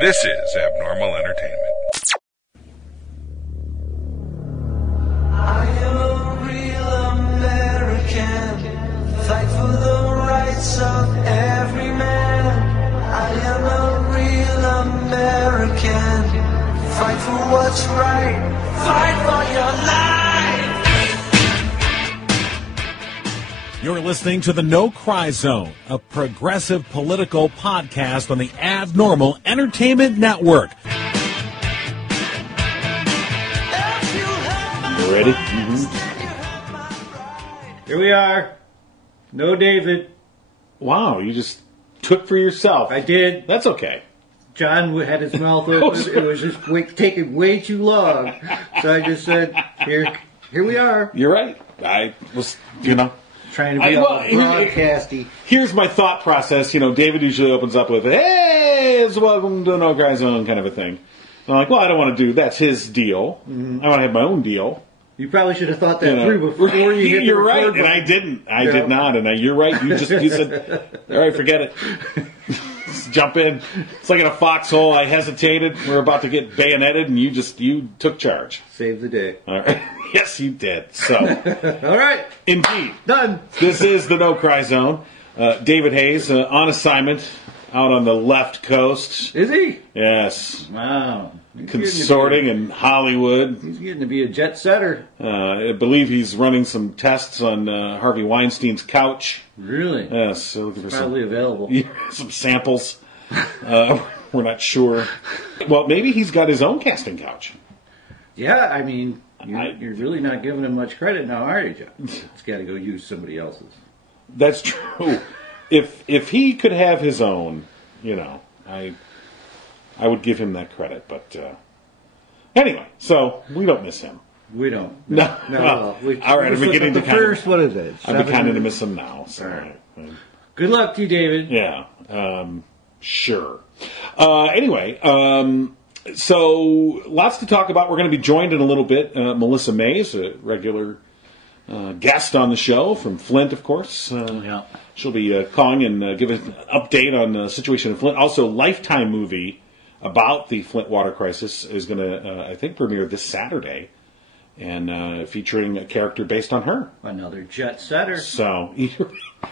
This is Abnormal Entertainment. I am a real American, fight for the rights of every man. I am a real American, fight for what's right, fight for your life. You're listening to the No Cry Zone, a progressive political podcast on the Abnormal Entertainment Network. You ready? Here we are. No David. Wow, you just took for yourself. I did. That's okay. John had his mouth open. It was just taking way too long. So I just said, here we are. You're right. I was, Trying to be broadcasty. Here's my thought process. David usually opens up with, hey, it's welcome to No Cry Zone kind of a thing. I'm like, well, I don't want to do, that's his deal. Mm-hmm. I want to have my own deal. You probably should have thought that through before you hit You're the right, record and I didn't. I did not, and you're right. You said, all right, forget it. Just jump in. It's like in a foxhole. I hesitated. We're about to get bayoneted, and you took charge. Save the day. All right. Yes, you did. So, all right. Indeed. Done. This is the No Cry Zone. David Hayes on assignment out on the left coast. Is he? Yes. Wow. Consorting in Hollywood. He's getting to be a jet setter. I believe he's running some tests on Harvey Weinstein's couch. Really? Yes. So looking for probably available. Some samples. We're not sure. Well, maybe he's got his own casting couch. Yeah, I mean, you're really not giving him much credit now, are you, John? It's got to go use somebody else's. That's true. If he could have his own, I would give him that credit. But anyway, so we don't miss him. We don't. No. All right, I'm beginning to first. What is it? I'm beginning to miss him now. So. All right. Good luck to you, David. Yeah. Sure. Anyway, so lots to talk about. We're going to be joined in a little bit. Melissa Mays, a regular guest on the show from Flint, of course. Yeah. She'll be calling and give an update on the situation in Flint. Also, Lifetime movie about the Flint water crisis is going to, I think, premiere this Saturday, and featuring a character based on her. Another jet setter. So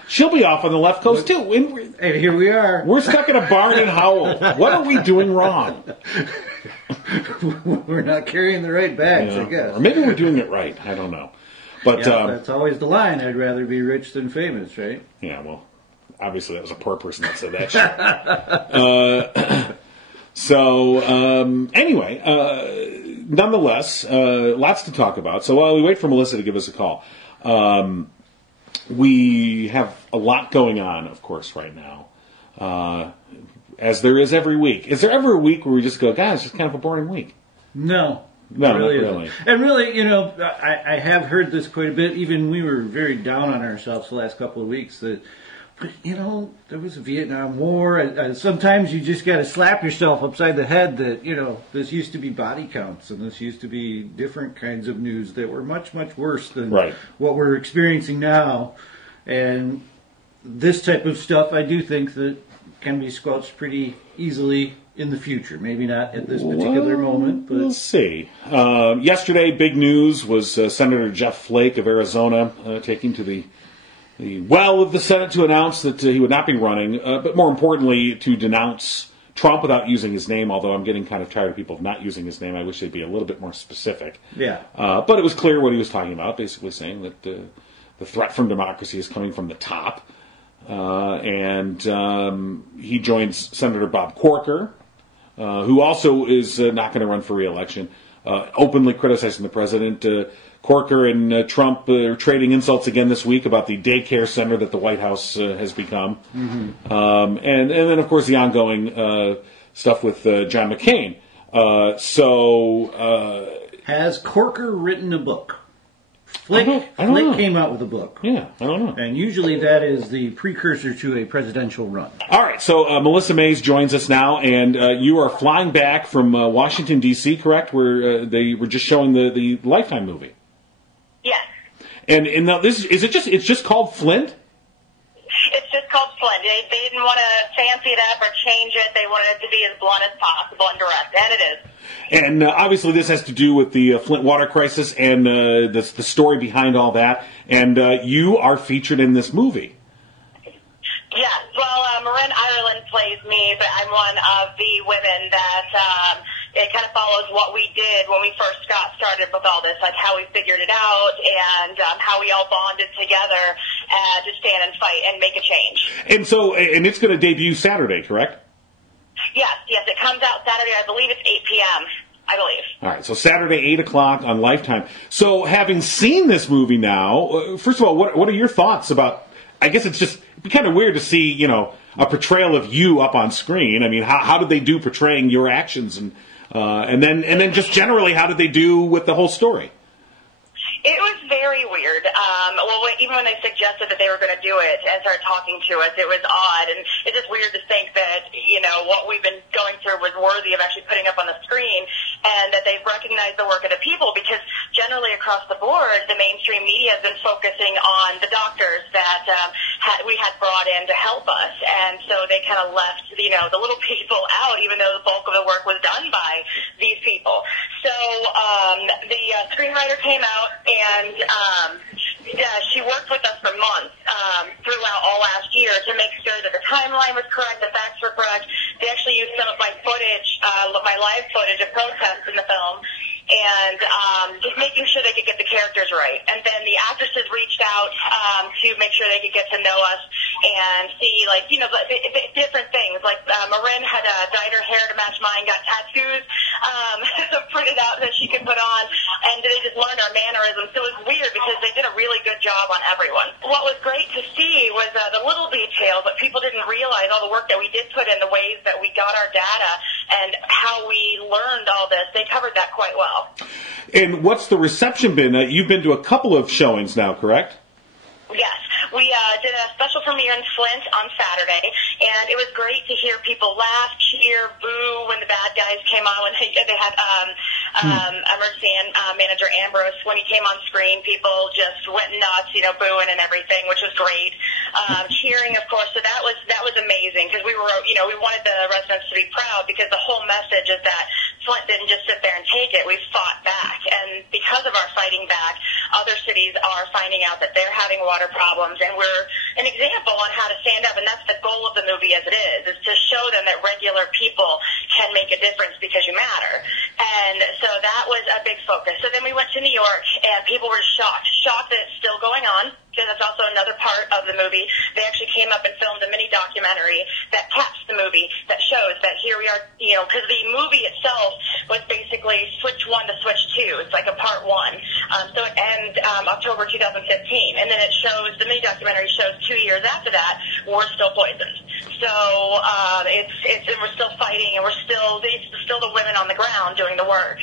she'll be off on the left coast too. And here we are. We're stuck in a barn in Howell. What are we doing wrong? We're not carrying the right bags, I guess. Or maybe we're doing it right. I don't know. But that's always the line. I'd rather be rich than famous, right? Yeah, well, obviously that was a poor person that said that shit. Anyway, nonetheless, lots to talk about. So while we wait for Melissa to give us a call, we have a lot going on, of course, right now, as there is every week. Is there ever a week where we just go, God, it's just kind of a boring week? No. No, really not really. And really, I have heard this quite a bit. Even we were very down on ourselves the last couple of weeks. But there was a Vietnam War. Sometimes you just got to slap yourself upside the head that, this used to be body counts and this used to be different kinds of news that were much, much worse than what we're experiencing now. And this type of stuff, I do think that can be squelched pretty easily in the future. Maybe not at this particular moment, but we'll see. Yesterday, big news was Senator Jeff Flake of Arizona taking to the well of the Senate to announce that he would not be running, but more importantly, to denounce Trump without using his name, although I'm getting kind of tired of people not using his name. I wish they'd be a little bit more specific. Yeah. But it was clear what he was talking about, basically saying that the threat from democracy is coming from the top. And he joins Senator Bob Corker, who also is not going to run for re-election, openly criticizing the president. Corker and Trump are trading insults again this week about the daycare center that the White House has become. Mm-hmm. And then, of course, the ongoing stuff with John McCain. Has Corker written a book? Flint came out with a book. Yeah, I don't know. And usually that is the precursor to a presidential run. All right, so Melissa Mays joins us now, and you are flying back from Washington, D.C., correct, where they were just showing the Lifetime movie? Yes. And now it's just called Flint? It's just called Flint. They didn't want to fancy it up or change it. They wanted it to be as blunt as possible and direct, and it is. And obviously this has to do with the Flint water crisis and the story behind all that. And you are featured in this movie. Yes, well, Marin Ireland plays me, but I'm one of the women that it kind of follows what we did when we first got started with all this, like how we figured it out and how we all bonded together to stand and fight and make a change. And so, and it's going to debut Saturday, correct? Yes, it comes out Saturday. I believe it's 8 p.m., I believe. All right, so Saturday, 8 o'clock on Lifetime. So having seen this movie now, first of all, what are your thoughts about, I guess it's just it'd be kind of weird to see, you know, a portrayal of you up on screen. I mean, how did they do portraying your actions, and then just generally, how did they do with the whole story? It was very weird. Even when they suggested that they were going to do it and started talking to us, it was odd, and it's just weird to think that, you know, what we've been going through was worthy of actually putting up on the screen, and that they've recognized the work of the people, because generally across the board, the mainstream media has been focusing on the doctors that we had brought in to help us, and so they kind of left, you know, the little people out, even though the bulk of the work was done by these people. So the screenwriter came out, and she worked with us for months throughout all last year to make sure that the timeline was correct, the facts were correct. They actually used some of my footage, my live footage of protests in the film, and just making sure they could get the characters right. And then the actresses reached out to make sure they could get to know us and see, like, you know, different things. Like Marin had dyed her hair to match mine, got tattoos printed out that she could put on, and they just learned our mannerisms. So it was weird because they did a really good job on everyone. What was great to see was the little details, but people didn't realize all the work that we did put in, the ways that we got our data and how we learned all this. They covered that quite well. And what's the reception been? You've been to a couple of showings now, correct? Yes, we did a special premiere in Flint on Saturday, and it was great to hear people laugh, cheer, boo when the bad guys came on. When they had emergency manager Ambrose, when he came on screen, people just went nuts, you know, booing and everything, which was great. Cheering, of course, so that was amazing, because we were, you know, we wanted the residents to be proud, because the whole message is that Flint didn't just sit there and take it. We fought back, and because of our fighting back, other cities are finding out that they're having water problems, and we're an example on how to stand up, and that's the goal of the movie as it is to show them that regular people can make a difference because you matter. And so that was a big focus. So then we went to New York, and people were shocked that it's still going on, because that's also another part of the movie. They actually came up and filmed a mini documentary that caps the movie, that shows that here we are, you know, because the movie itself was basically Switch 1 to Switch 2. It's like a part 1. So it ends October 2015, and then it shows, the mini documentary shows 2 years after that, we're still poisoned. So we're still fighting, and it's still the women on the ground doing the work.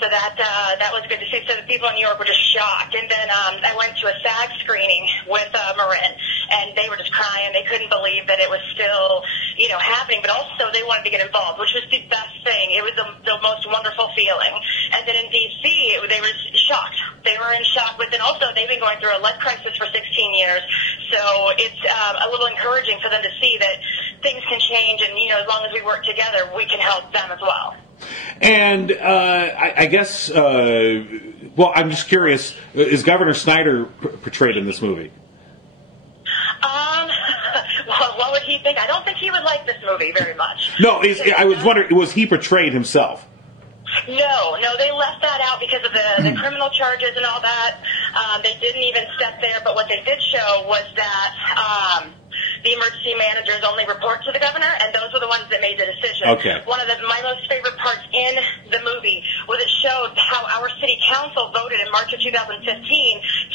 So that was good to see. So the people in New York were just shocked. And then I went to a SAG screening with Marin, and they were just crying. They couldn't believe that it was still, you know, happening. But also they wanted to get involved, which was the best thing. It was the most wonderful feeling. And then in D.C., they were shocked. They were in shock. But then also they've been going through a lead crisis for 16 years. So it's a little encouraging for them to see that things can change. And, you know, as long as we work together, we can help them as well. And I guess, well, I'm just curious, is Governor Snyder portrayed in this movie? Well, what would he think? I don't think he would like this movie very much. No, I was wondering, was he portrayed himself? No, they left that out because of the criminal charges and all that. They didn't even step there, but what they did show was that the emergency managers only report to the governor, and those were the ones that made the decision. Okay. One of my most favorite parts in the movie was it showed how our city council voted in March of 2015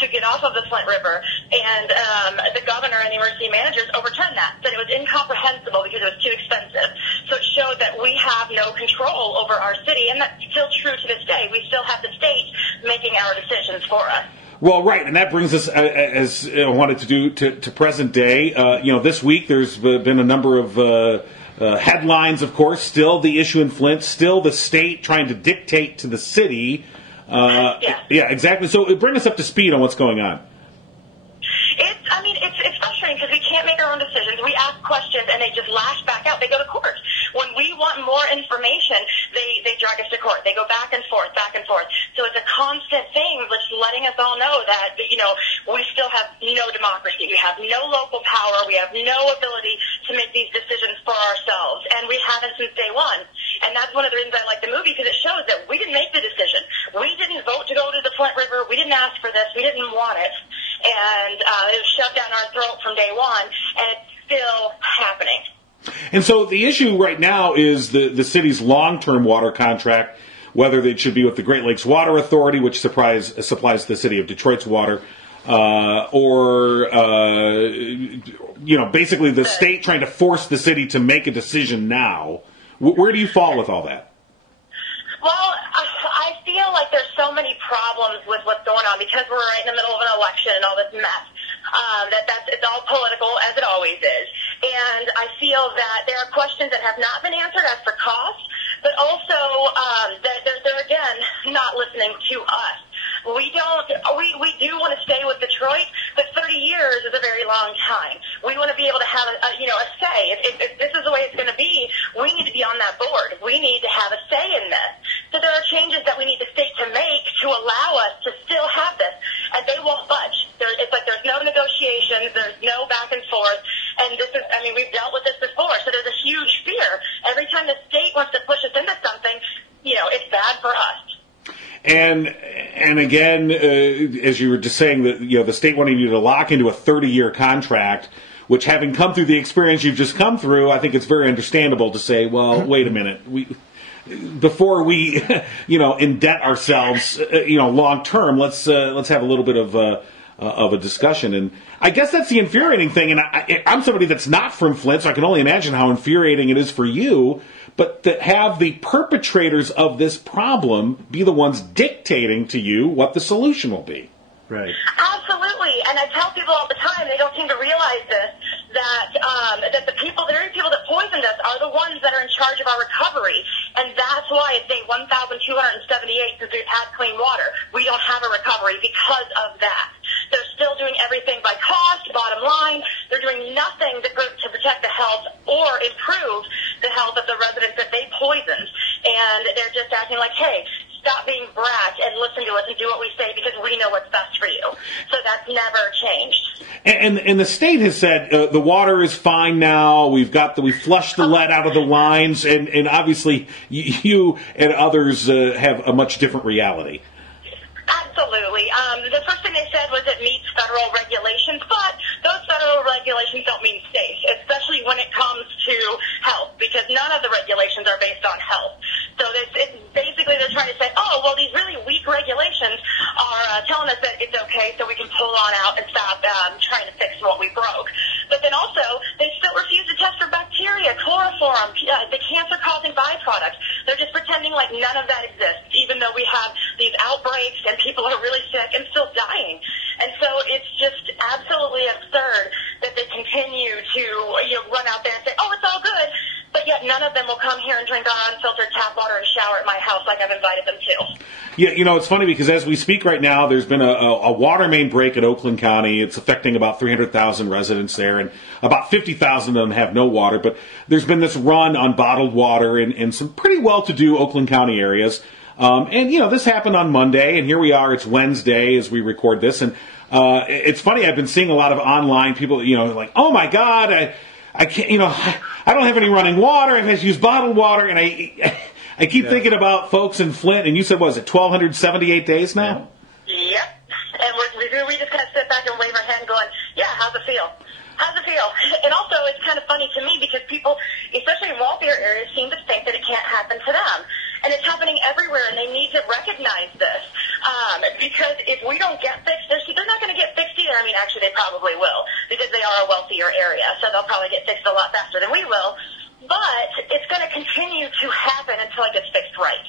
to get off of the Flint River, and the governor and the emergency managers overturned that, said it was incomprehensible because it was too expensive. So it showed that we have no control over our city, and that's still true to this day. We still have the state making our decisions for us. Well, right, and that brings us, as I wanted to do, to present day. You know, this week there's been a number of headlines, of course. Still the issue in Flint, still the state trying to dictate to the city. Yeah, exactly. So bring us up to speed on what's going on. It's frustrating because we can't make our own decisions. ask questions and they just lash back out. They go to court. When we want more information, they drag us to court. They go back and forth, back and forth. So it's a constant thing, just letting us all know that, we still have no democracy. We have no local power. We have no ability to make these decisions for ourselves. And we haven't since day one. And that's one of the reasons I like the movie, because it shows that we didn't make the decision. We didn't vote to go to the Flint River. We didn't ask for this. We didn't want it. And it was shoved down our throat from day one. And it's still happening. And so the issue right now is the city's long-term water contract, whether it should be with the Great Lakes Water Authority, which supplies the city of Detroit's water, or basically the state trying to force the city to make a decision now. Where do you fall with all that? Well, I feel like there's so many problems with what's going on because we're right in the middle of an election and all this mess. It's all political, as it always is. And I feel that there are questions that have not been answered as for cost, but also that they're again not listening to us. We do want to stay with Detroit, but 30 years is a very long time. We want to be able to have a say. If this is the way it's going to be, we need to be on that board. We need to have a say in this. So there are changes that we need the state to make to allow us to still have this, and they won't budge. It's like there's no negotiations, there's no back and forth, and we've dealt with this before, so there's a huge fear. Every time the state wants to push us into something, it's bad for us. And again, as you were just saying, that the state wanting you to lock into a 30-year contract, which, having come through the experience you've just come through, I think it's very understandable to say, well, wait a minute, before we indebt ourselves, long term, let's have a little bit of a discussion. And I guess that's the infuriating thing. And I'm somebody that's not from Flint, so I can only imagine how infuriating it is for you. But to have the perpetrators of this problem be the ones dictating to you what the solution will be. Right. Absolutely. And I tell people all the time, they don't seem to realize this, that the very people that poisoned us are the ones that are in charge of our recovery. And that's why it's day 1,278 since we've had clean water. We don't have a recovery because of that. They're still doing everything by cost, bottom line. They're doing nothing to protect the health or improve the health of the residents that they poisoned. And they're just acting like, hey, stop being brats and listen to us and do what we say because we know what's best for you. So that's never changed. And the state has said the water is fine now. We flushed the lead out of the lines, and obviously you and others have a much different reality. Absolutely. The first thing they said was it meets federal regulations, but those federal regulations don't mean safe, especially when it comes to health, because none of the regulations are based on health. So basically they're trying to say, oh, well, these really weak regulations are telling us that it's okay, so we can pull on out and stop trying to fix what we broke. But then also, they still refuse to test for bacteria, chloroform, the cancer-causing byproducts. They're just pretending like none of that exists, even though we have these outbreaks and people are really sick and still dying. And so it's just absolutely absurd that they continue to run out there and say, oh, it's all good, but yet none of them will come here and drink our unfiltered tap water and shower at my house like I've invited them to. Yeah, it's funny because as we speak right now, there's been a water main break in Oakland County. It's affecting about 300,000 residents there, and about 50,000 of them have no water. But there's been this run on bottled water in some pretty well-to-do Oakland County areas. And this happened on Monday, and here we are. It's Wednesday as we record this. And it's funny, I've been seeing a lot of online people, like, oh, my God, I can't, I don't have any running water. I have to use bottled water. And I keep thinking about folks in Flint, and you said, what was it, 1,278 days now? Yep. And we just kind of sit back and wave our hand going, yeah, how's it feel? How's it feel? And also, it's kind of funny to me because people, especially in wealthier areas, seem to think that it can't happen to them. And it's happening everywhere, and they need to recognize this. Because if we don't get fixed, they're not going to get fixed either. I mean, actually, they probably will because they are a wealthier area, so they'll probably get fixed a lot faster than we will. But it's going to continue to happen until it gets fixed right.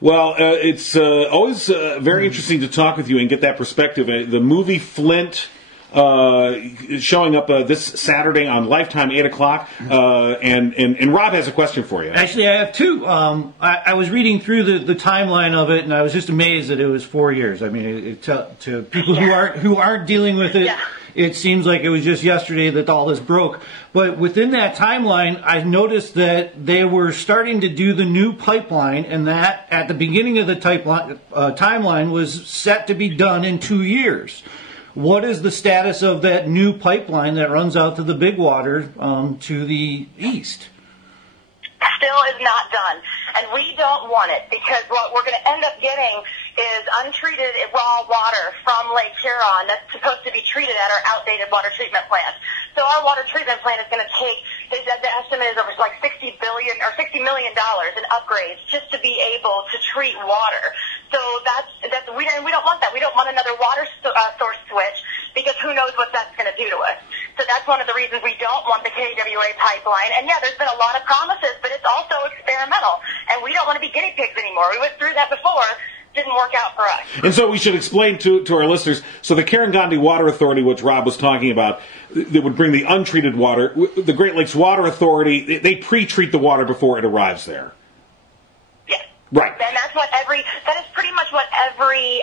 Well, it's always very interesting to talk with you and get that perspective. The movie Flint showing up this Saturday on Lifetime, 8 o'clock. And Rob has a question for you. Actually, I have two. I was reading through the timeline of it, and I was just amazed that it was 4 years. I mean, to people who aren't dealing with it, it seems like it was just yesterday that all this broke. But within that timeline, I noticed that they were starting to do the new pipeline, and that at the beginning of the timeline was set to be done in 2 years. What is the status of that new pipeline that runs out to the Big Water to the east? Still is not done. And we don't want it because what we're going to end up getting is untreated raw water from Lake Huron that's supposed to be treated at our outdated water treatment plant. So our water treatment plant is going to take, the estimate is over like $60 million in upgrades just to be able to treat water. So we don't want that. We don't want another water source switch because who knows what that's going to do to us. So that's one of the reasons we don't want the KWA pipeline. And yeah, there's been a lot of promises, but it's also experimental. And we don't want to be guinea pigs anymore. We went through that before. Didn't work out for us. And so we should explain to our listeners, so the Canary Water Authority, which Rob was talking about, that would bring the untreated water, the Great Lakes Water Authority, they pre-treat the water before it arrives there. Yes. Right. And that is pretty much what every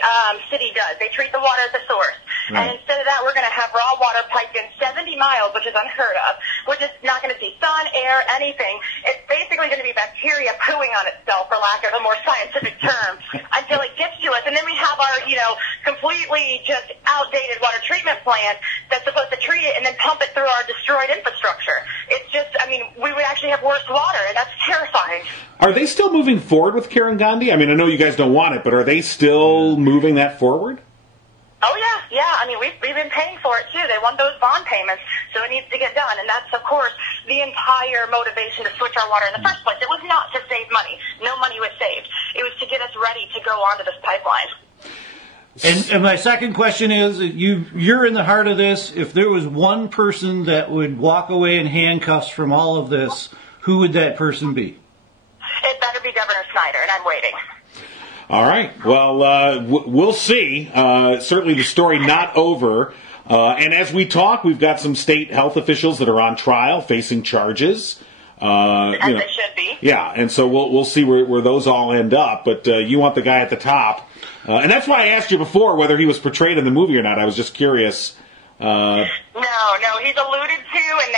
city does. They treat the water at the source. Right. And instead of that, we're going to have raw water piped in 70 miles, which is unheard of, which is not going to see sun, air, anything. It's basically going to be bacteria pooing on itself, for lack of a more scientific term, until it gets to us. And then we have our, completely just outdated water treatment plant that's supposed to treat it and then pump it through our destroyed infrastructure. It's just, we would actually have worse water, and that's terrifying. Are they still moving forward with Karangandi? I know you guys don't want it, but are they still moving that forward? Oh, yeah. We've been paying for it, too. They want those bond payments, so it needs to get done. And that's, of course, the entire motivation to switch our water in the first place. It was not to save money. No money was saved. It was to get us ready to go onto this pipeline. And my second question is, you're in the heart of this. If there was one person that would walk away in handcuffs from all of this, who would that person be? It better be Governor Snyder, and I'm waiting. All right. Well, we'll see. Certainly the story not over. And as we talk, we've got some state health officials that are on trial facing charges. As they should be. Yeah, and so we'll see where those all end up. But you want the guy at the top. And that's why I asked you before whether he was portrayed in the movie or not. I was just curious. No, he's alluded to, and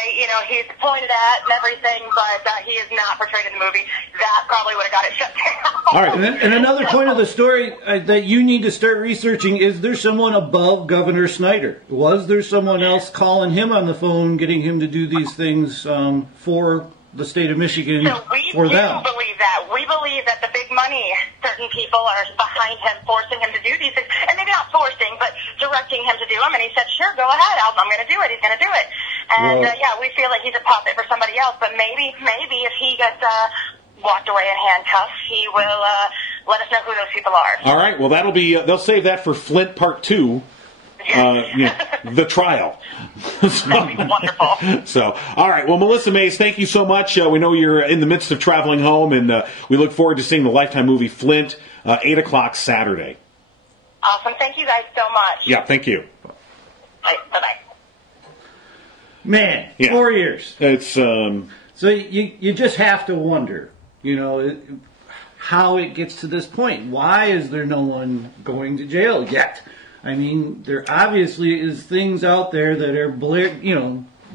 he's pointed at and everything, but he is not portrayed in the movie. That probably would have got it shut down. All right. And another point of the story that you need to start researching is there someone above Governor Snyder? Was there someone else calling him on the phone, getting him to do these things for the state of Michigan for them? Believe that. We believe that the big money, certain people are behind him, forcing him to do these things. And maybe not forcing, but directing him to do them. And he said, sure, go ahead. I'm going to do it. He's going to do it. And, we feel like he's a puppet for somebody else. But maybe if he gets walked away in handcuffs, he will let us know who those people are. All right. Well, that'll be, they'll save that for Flint Part 2. The trial. That'd be wonderful. So, all right. Well, Melissa Mays, thank you so much. We know you're in the midst of traveling home, and we look forward to seeing the Lifetime movie Flint, 8 o'clock Saturday. Awesome. Thank you guys so much. Yeah, thank you. Bye-bye. Man, 4 years. It's So you just have to wonder, how it gets to this point. Why is there no one going to jail yet? There obviously is things out there that are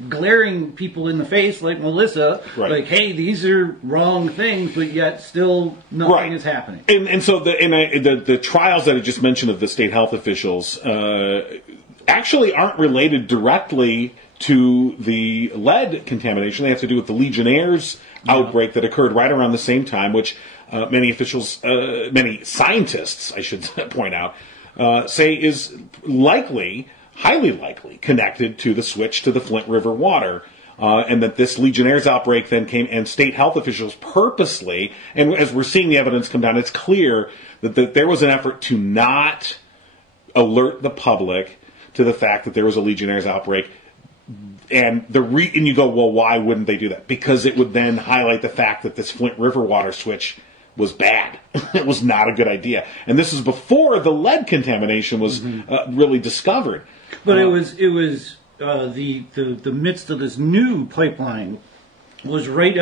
glaring people in the face, like Melissa, right. Like, hey, these are wrong things, but yet still nothing is happening. And so the trials that I just mentioned of the state health officials actually aren't related directly to the lead contamination. They have to do with the Legionnaires outbreak that occurred right around the same time, which many scientists, I should point out, say is highly likely connected to the switch to the Flint River water, and that this Legionnaires outbreak then came, and state health officials purposely, and as we're seeing the evidence come down, it's clear that there was an effort to not alert the public to the fact that there was a Legionnaires outbreak. And and you go, well, why wouldn't they do that? Because it would then highlight the fact that this Flint River water switch was bad. It was not a good idea. And this is before the lead contamination was really discovered. But it was the midst of this new pipeline was right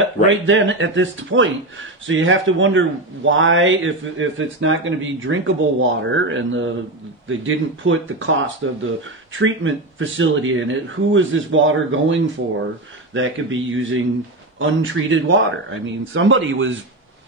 then at this point. So you have to wonder why, if it's not going to be drinkable water and they didn't put the cost of the treatment facility in it, who is this water going for that could be using untreated water? I mean, somebody was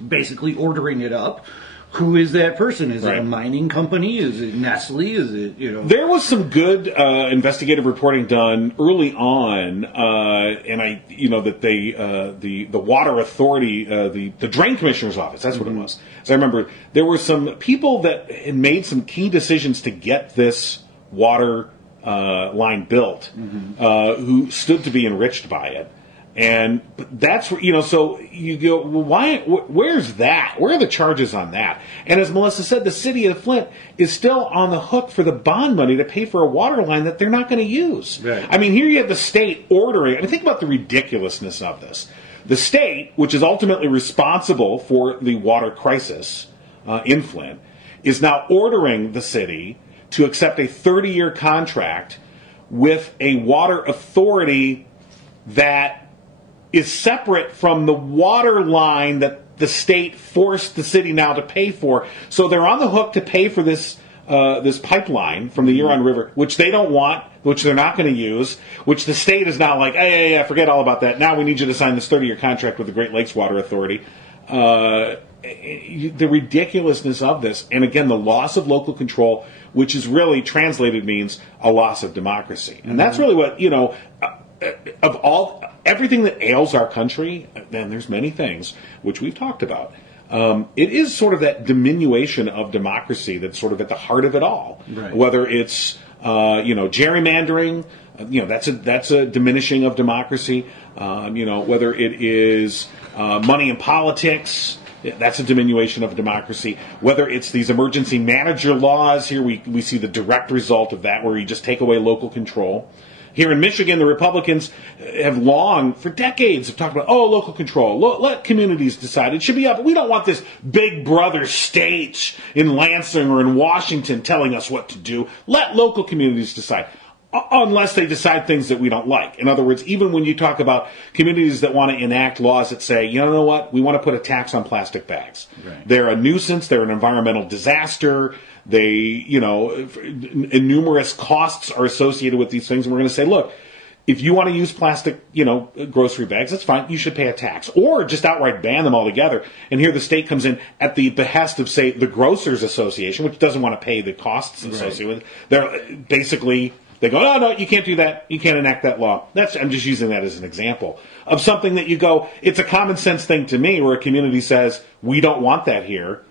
basically ordering it up. Who is that person? Is it a mining company? Is it Nestle? Is it, There was some good investigative reporting done early on, and that the water authority, the drain commissioner's office, that's what it was. So I remember there were some people that had made some key decisions to get this water line built, who stood to be enriched by it. And that's where, so you go, well, why? Where's that? Where are the charges on that? And as Melissa said, the city of Flint is still on the hook for the bond money to pay for a water line that they're not going to use. Right. I mean, here you have the state ordering. I mean, think about the ridiculousness of this. The state, which is ultimately responsible for the water crisis in Flint, is now ordering the city to accept a 30-year contract with a water authority that is separate from the water line that the state forced the city now to pay for. So they're on the hook to pay for this pipeline from the Huron River, which they don't want, which they're not going to use, which the state is now like, hey, forget all about that. Now we need you to sign this 30-year contract with the Great Lakes Water Authority. The ridiculousnly of this, and again, the loss of local control, which is really translated means a loss of democracy. And that's really what, of everything that ails our country, and there's many things which we've talked about, it is sort of that diminution of democracy that's sort of at the heart of it all. Right. Whether it's gerrymandering, that's a diminishing of democracy. Whether it is money in politics, that's a diminution of democracy. Whether it's these emergency manager laws, here we see the direct result of that, where you just take away local control. Here in Michigan, the Republicans have for decades, have talked about, local control. Let communities decide. It should be up. We don't want this big brother state in Lansing or in Washington telling us what to do. Let local communities decide, unless they decide things that we don't like. In other words, even when you talk about communities that want to enact laws that say, you know what, we want to put a tax on plastic bags. Right. They're a nuisance. They're an environmental disaster. They, numerous costs are associated with these things. And we're going to say, look, if you want to use plastic, grocery bags, that's fine. You should pay a tax. Or just outright ban them altogether. And here the state comes in at the behest of, say, the Grocers Association, which doesn't want to pay the costs associated with it. They're basically, they go, no, you can't do that. You can't enact that law. I'm just using that as an example of something that you go, it's a common sense thing to me, where a community says, we don't want that here.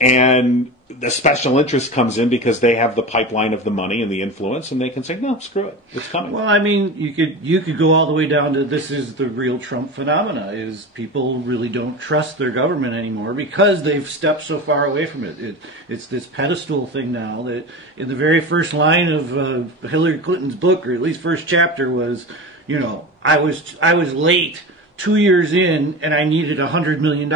And the special interest comes in because they have the pipeline of the money and the influence, and they can say, no, screw it, it's coming. Well, I mean, you could go all the way down to, this is the real Trump phenomena, is people really don't trust their government anymore because they've stepped so far away from it. It's this pedestal thing now that in the very first line of Hillary Clinton's book, or at least first chapter, was, I was late 2 years in and I needed $100 million.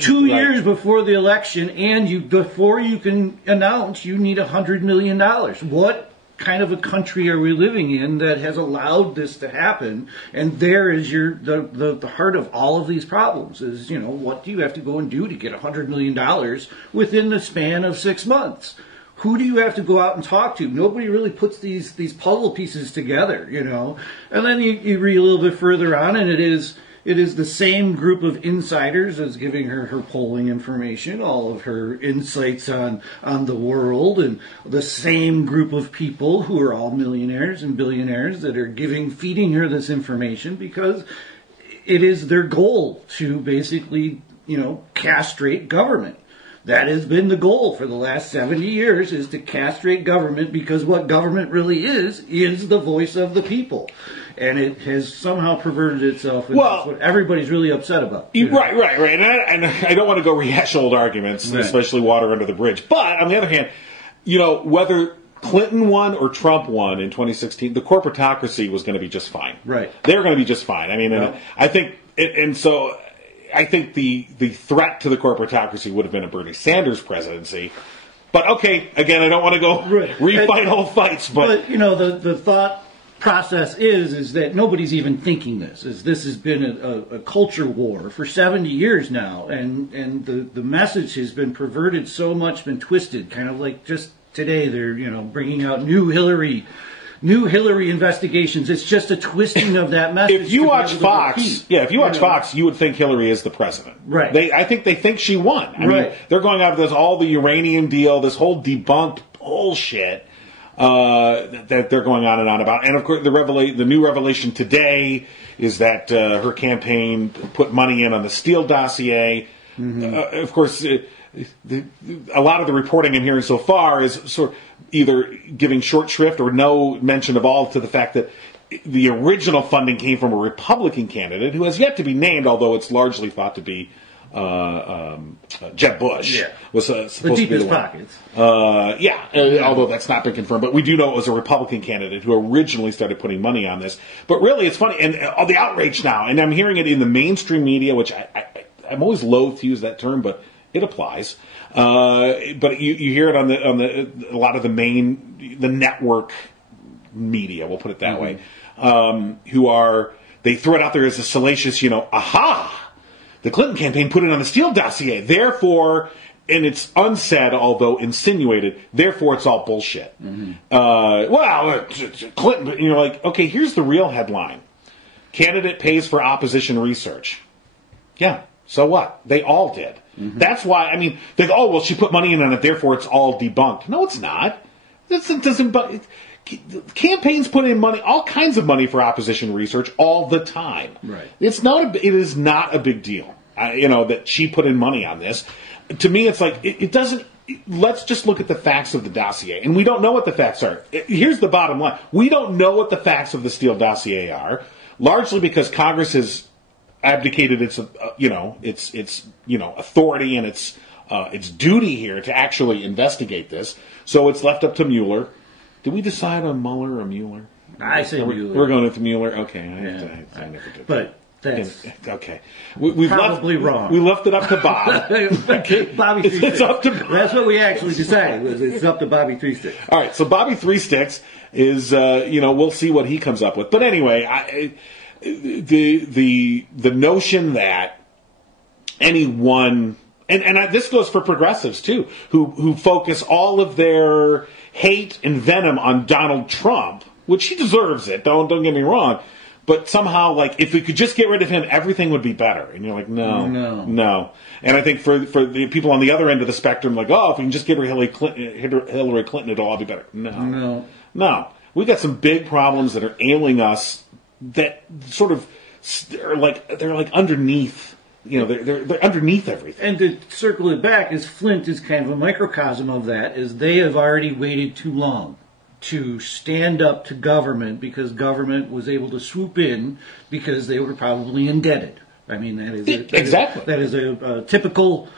2 years before the election, and before you can announce, you need $100 million. What kind of a country are we living in that has allowed this to happen? And there is the heart of all of these problems is, what do you have to go and do to get $100 million within the span of 6 months? Who do you have to go out and talk to? Nobody really puts these puzzle pieces together, And then you read a little bit further on, and it is the same group of insiders as giving her polling information, all of her insights on the world, and the same group of people who are all millionaires and billionaires that are feeding her this information because it is their goal to basically, castrate government. That has been the goal for the last 70 years, is to castrate government, because what government really is the voice of the people. And it has somehow perverted itself, and that's what everybody's really upset about. Right. And I don't want to go rehash old arguments, especially water under the bridge. But on the other hand, whether Clinton won or Trump won in 2016, the corporatocracy was going to be just fine. Right. They were going to be just fine. I mean, I think, and so I think the threat to the corporatocracy would have been a Bernie Sanders presidency. But okay, again, I don't want to go refight old fights. But the thought process is that nobody's even thinking this. This has been a culture war for 70 years now, and the message has been perverted so much, been twisted, kind of like just today they're bringing out new Hillary investigations. It's just a twisting of that message. If you watch Fox, Fox, you would think Hillary is the president. Right. I think they think she won. I mean, they're going after all the uranium deal, this whole debunked bullshit that they're going on about. And of course, the new revelation today is that her campaign put money in on the Steele dossier. Mm-hmm. Of course, a lot of the reporting I'm hearing so far is sort of either giving short shrift or no mention of all to the fact that the original funding came from a Republican candidate who has yet to be named, although it's largely thought to be Jeb Bush. Was supposed the deepest to be the one. pockets. Although that's not been confirmed. But we do know it was a Republican candidate who originally started putting money on this. But really, it's funny. And all the outrage now, and I'm hearing it in the mainstream media, which I'm always loath to use that term, but it applies. But you hear it on a lot of the network media, we'll put it that way, they throw it out there as a salacious, aha! The Clinton campaign put it on the Steele dossier. Therefore, and it's unsaid, although insinuated, therefore it's all bullshit. Mm-hmm. Clinton, and you're like, okay, here's the real headline. Candidate pays for opposition research. Yeah, so what? They all did. Mm-hmm. That's why, they go, she put money in on it, therefore it's all debunked. No, it's not. Campaigns put in money, all kinds of money for opposition research all the time. Right. It is not a big deal, that she put in money on this. To me, it's like, it doesn't, let's just look at the facts of the dossier. And we don't know what the facts are. Here's the bottom line. We don't know what the facts of the Steele dossier are, largely because Congress has abdicated its authority and its duty here to actually investigate this. So it's left up to Mueller. Did we decide on Mueller or Mueller? I say Mueller. We're going with Mueller. Okay, I never did. But that's okay. We've probably wrong. We left it up to Bob. Bobby Three Sticks. Up to. That's what we actually decided. It's up to Bobby Three Sticks. All right. So Bobby Three Sticks is we'll see what he comes up with. But anyway, the notion that anyone and this goes for progressives too, who focus all of their hate and venom on Donald Trump, which he deserves it. Don't get me wrong, but somehow if we could just get rid of him, everything would be better. And you're like, no. And I think for the people on the other end of the spectrum, if we can just get rid of Hillary Clinton, it'll all be better. No. We got some big problems that are ailing us that sort of they're underneath. They're underneath everything. And to circle it back, Flint is kind of a microcosm of that, is they have already waited too long to stand up to government because government was able to swoop in because they were probably indebted. That is a typical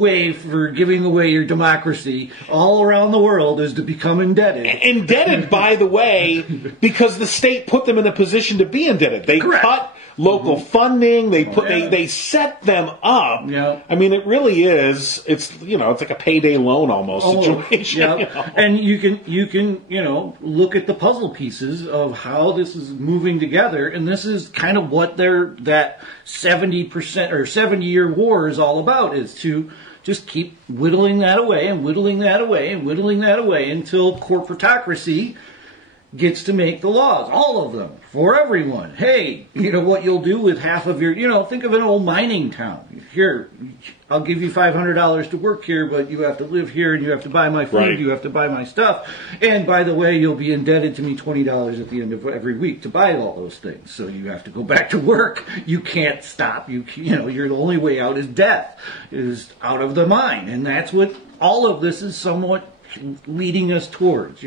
way for giving away your democracy all around the world is to become indebted. Indebted, by the way, because the state put them in a position to be indebted. They cut local funding. They set them up. Yeah. It really is. It's like a payday loan almost situation. Yeah. And you can look at the puzzle pieces of how this is moving together, and this is kind of what that 70% or 70-year war is all about, is to just keep whittling that away and whittling that away and whittling that away until corporatocracy gets to make the laws, all of them, for everyone. Hey, what you'll do with half of your, think of an old mining town. Here, I'll give you $500 to work here, but you have to live here and you have to buy my food, right. You have to buy my stuff. And by the way, you'll be indebted to me $20 at the end of every week to buy all those things. So you have to go back to work. You can't stop. Your only way out is death, is out of the mine. And that's what all of this is somewhat leading us towards,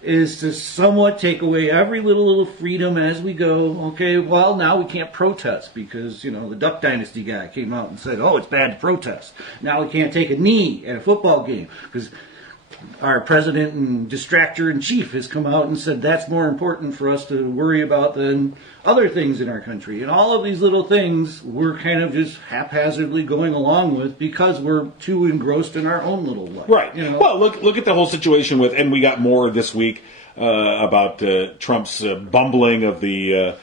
is to somewhat take away every little freedom as we go. Okay, well, now we can't protest because, the Duck Dynasty guy came out and said, it's bad to protest. Now we can't take a knee at a football game because our president and distractor-in-chief has come out and said that's more important for us to worry about than other things in our country. And all of these little things we're kind of just haphazardly going along with because we're too engrossed in our own little life. Right. Well, look at the whole situation and we got more this week about Trump's bumbling of the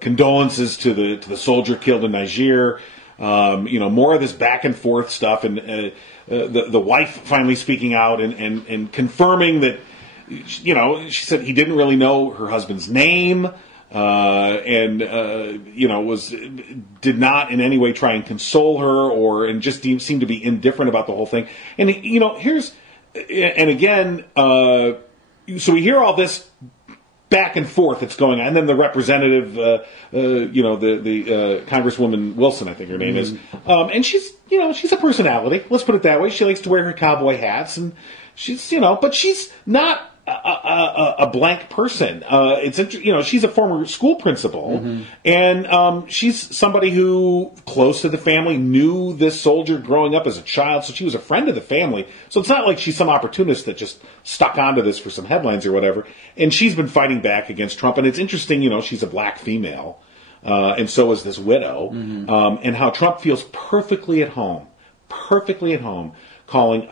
condolences to the soldier killed in Niger. More of this back and forth stuff, and the wife finally speaking out and confirming that, she said he didn't really know her husband's name, did not in any way try and console her, and just seemed to be indifferent about the whole thing. And so we hear all this back and forth that's going on, and then the representative, the Congresswoman Wilson, I think her name is, and she's a personality. Let's put it that way. She likes to wear her cowboy hats, and she's but she's not a blank person. She's a former school principal, and she's somebody who close to the family, knew this soldier growing up as a child, so she was a friend of the family. So it's not like she's some opportunist that just stuck onto this for some headlines or whatever. And she's been fighting back against Trump, and it's interesting, she's a black female, and so is this widow, and how Trump feels perfectly at home calling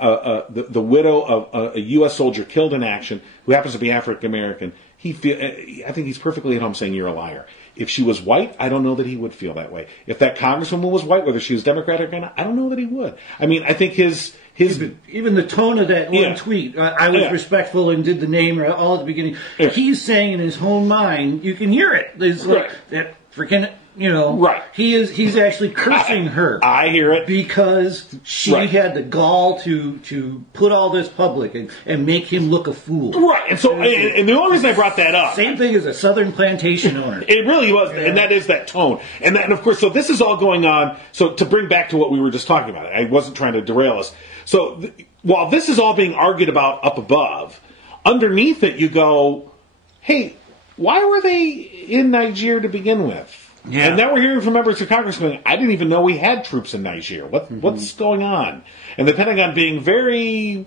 the widow of a U.S. soldier killed in action who happens to be African American. I think he's perfectly at home saying you're a liar. If she was white, I don't know that he would feel that way. If that congresswoman was white, whether she was Democratic or not, I don't know that he would. I mean, I think his even the tone of that one tweet, I was respectful and did the name all at the beginning. Yeah. He's saying in his own mind, you can hear it. It's like that freaking. Right. He's actually cursing her. I hear it. Because she had the gall to put all this public and make him look a fool. Right. And so, and the only reason I brought that up. Same thing as a Southern plantation owner. It really was. Yeah. And that is that tone. And of course, so this is all going on. So to bring back to what we were just talking about, I wasn't trying to derail us. So while this is all being argued about up above, underneath it you go, hey, why were they in Niger to begin with? Yeah. And now we're hearing from members of Congress going, I didn't even know we had troops in Niger. What's going on? And the Pentagon being very,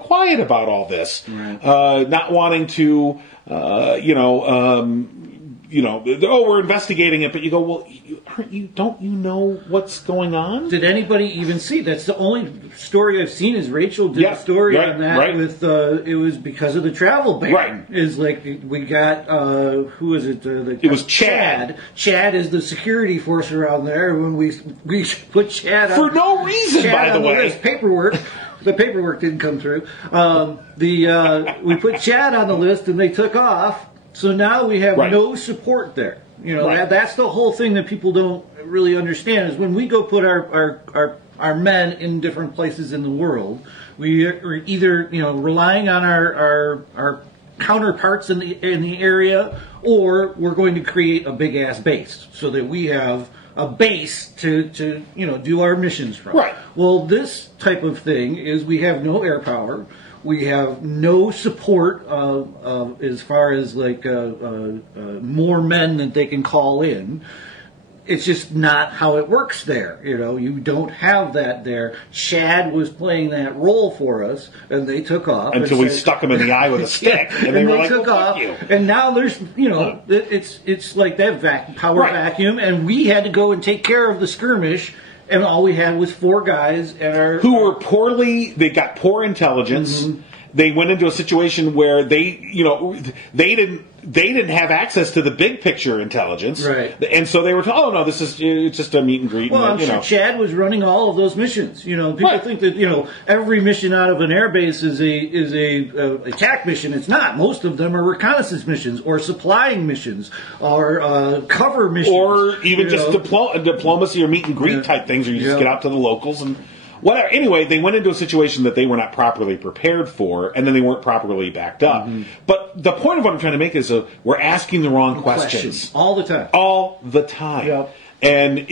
quiet about all this, not wanting to, we're investigating it. But you go, well, don't you know what's going on? Did anybody even see? That's the only story I've seen is Rachel did a story on that with, it was because of the travel ban. Right. Is like, we got, who is it? It was Chad. Chad is the security force around there. When we put Chad for no reason, by the way. Paperwork. The paperwork didn't come through. We put Chad on the list and they took off. So now we have no support there. That's the whole thing that people don't really understand is when we go put our men in different places in the world, we are either relying on our counterparts in the area, or we're going to create a big ass base so that we have a base to do our missions from. Right. Well, this type of thing is we have no air power. We have no support as far as more men that they can call in. It's just not how it works there. You don't have that there. Chad was playing that role for us, and they took off until we stuck him in the eye with a stick, and they were like, took off. You. And now there's, it's like that power vacuum, and we had to go and take care of the skirmish. And all we had was 4 guys who were they got poor intelligence. Mm-hmm. They went into a situation where they didn't have access to the big picture intelligence. Right. And so they were told, it's just a meet and greet. Well, I'm sure Chad was running all of those missions. People think that, every mission out of an airbase is a attack mission. It's not. Most of them are reconnaissance missions or supplying missions or cover missions. Or even just diplomacy or meet and greet type things where you just get out to the locals and whatever. Anyway, they went into a situation that they were not properly prepared for, and then they weren't properly backed up. Mm-hmm. But the point of what I'm trying to make is we're asking the wrong questions. All the time. All the time. Yep. And,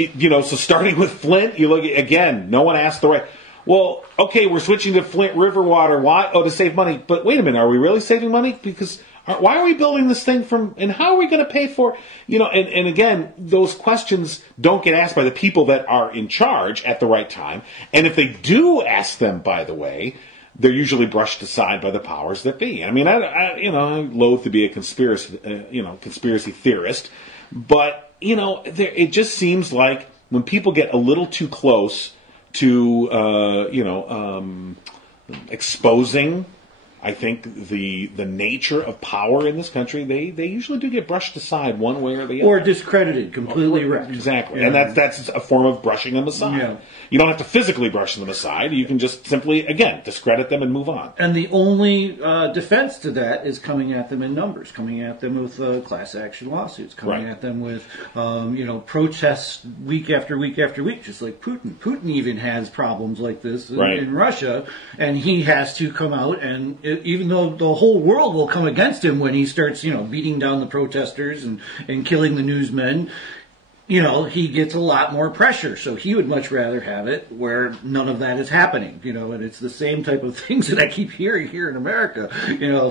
so starting with Flint, you look at, again, no one asked the right. Well, okay, we're switching to Flint River water. Why? Oh, to save money. But wait a minute, are we really saving money? Because why are we building this thing and how are we going to pay for it? And again, those questions don't get asked by the people that are in charge at the right time. And if they do ask them, by the way, they're usually brushed aside by the powers that be. I mean, I'm loath to be a conspiracy theorist, but it just seems like when people get a little too close to, exposing I think the nature of power in this country, they usually do get brushed aside one way or the other. Or discredited, completely wrecked. Exactly. Yeah. And that's a form of brushing them aside. Yeah. You don't have to physically brush them aside. You can just simply, again, discredit them and move on. And the only defense to that is coming at them in numbers, coming at them with class action lawsuits, coming at them with protests week after week after week, just like Putin. Putin even has problems like this in Russia, and he has to come out, and even though the whole world will come against him when he starts, beating down the protesters and killing the newsmen, he gets a lot more pressure. So he would much rather have it where none of that is happening, and it's the same type of things that I keep hearing here in America,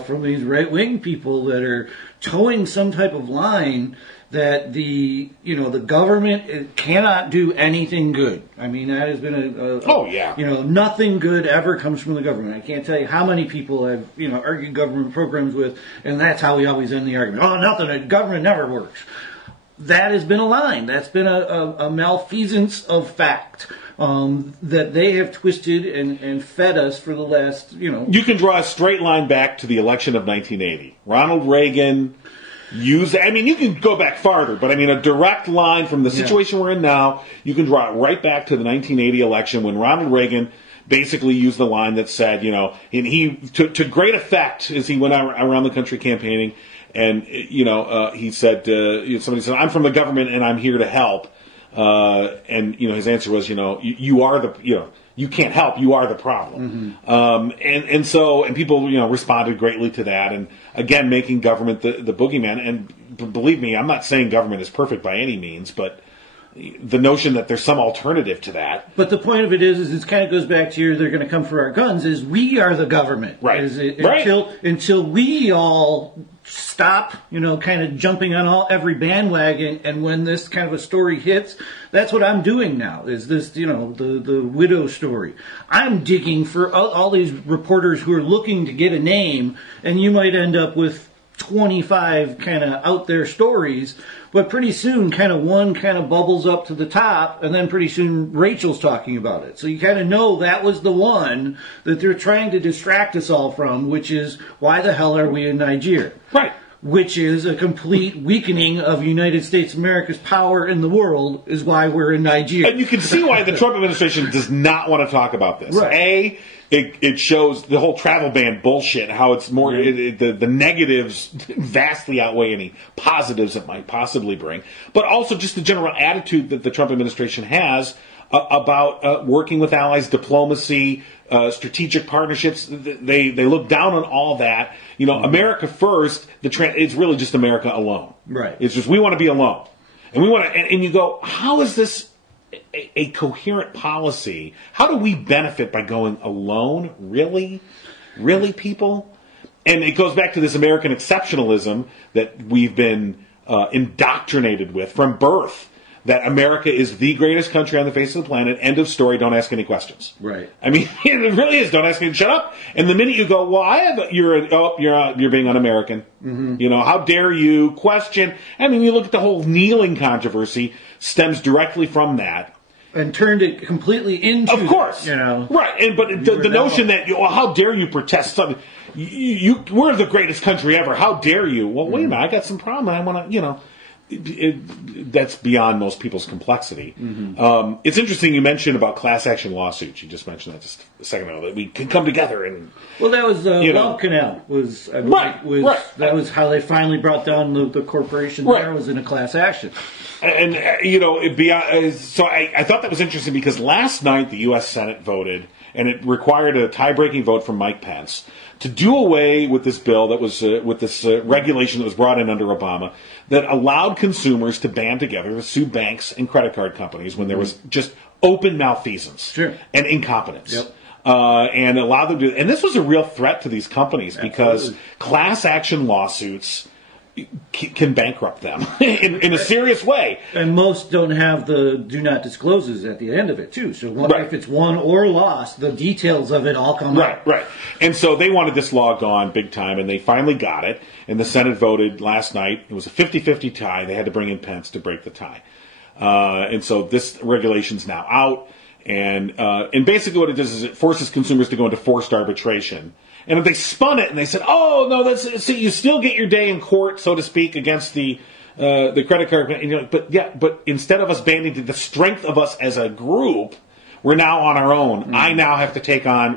from these right-wing people that are towing some type of line that the government cannot do anything good. I mean, that has been nothing good ever comes from the government. I can't tell you how many people I've, argued government programs with, and that's how we always end the argument. Oh, nothing, the government never works. That has been a line. That's been a malfeasance of fact that they have twisted and fed us for the last, You can draw a straight line back to the election of 1980. Ronald Reagan you can go back farther, but a direct line from the situation we're in now, you can draw it right back to the 1980 election when Ronald Reagan basically used the line that said, and he, to great effect as he went around the country campaigning, and, he said, somebody said, I'm from the government and I'm here to help. And, his answer was, you are the, you can't help, you are the problem. Mm-hmm. And people, responded greatly to that. And again, making government the boogeyman. And believe me, I'm not saying government is perfect by any means, but the notion that there's some alternative to that. But the point of it is it kind of goes back to they're going to come for our guns, is we are the government. Right. Until we all stop, kind of jumping on every bandwagon, and when this kind of a story hits, that's what I'm doing now, is this, the widow story. I'm digging for all these reporters who are looking to get a name, and you might end up with 25 kind of out there stories, but pretty soon one kind of bubbles up to the top, and then pretty soon Rachel's talking about it. So you kind of know that was the one that they're trying to distract us all from, which is, why the hell are we in Nigeria? Right. Which is a complete weakening of United States of America's power in the world, is why we're in Nigeria. And you can see why the Trump administration does not want to talk about this. Right. It shows the whole travel ban bullshit, how it's more, the negatives vastly outweigh any positives it might possibly bring. But also just the general attitude that the Trump administration has about working with allies, diplomacy, strategic partnerships. They look down on all that. America first, it's really just America alone. Right. It's just, we want to be alone. And we want to, and you go, how is this a coherent policy? How do we benefit by going alone? Really? Really, people? And it goes back to this American exceptionalism that we've been indoctrinated with from birth, that America is the greatest country on the face of the planet. End of story. Don't ask any questions. Right. It really is. Don't ask me. Shut up. And the minute you go, well, you're being un-American. Mm-hmm. How dare you question? You look at the whole kneeling controversy stems directly from that. And turned it completely into, of course, right. But the notion that, how dare you protest something? We're the greatest country ever. How dare you? Well, wait a minute. I got some problem. I want to, that's beyond most people's complexity. Mm-hmm. It's interesting you mentioned about class action lawsuits. You just mentioned that just a second ago, that we can come together and. Well, that was Love Canal was that was how they finally brought down the corporation. There was in a class action. And, so I thought that was interesting because last night the U.S. Senate voted, and it required a tie-breaking vote from Mike Pence to do away with this bill that was, with this regulation that was brought in under Obama that allowed consumers to band together to sue banks and credit card companies when there was just open malfeasance and incompetence. Yep. And allow them to, and this was a real threat to these companies because class action lawsuits can bankrupt them in a serious way. And most don't have the do not discloses at the end of it, too. So if it's won or lost, the details of it all come out. Right. And so they wanted this law gone big time, and they finally got it. And the Senate voted last night. It was a 50-50 tie. They had to bring in Pence to break the tie. And so this regulation's now out. And basically what it does is it forces consumers to go into forced arbitration. And if they spun it and they said, "Oh no, see, you still get your day in court, so to speak, against the credit card," and you're like, but instead of us banding to the strength of us as a group, we're now on our own. I now have to take on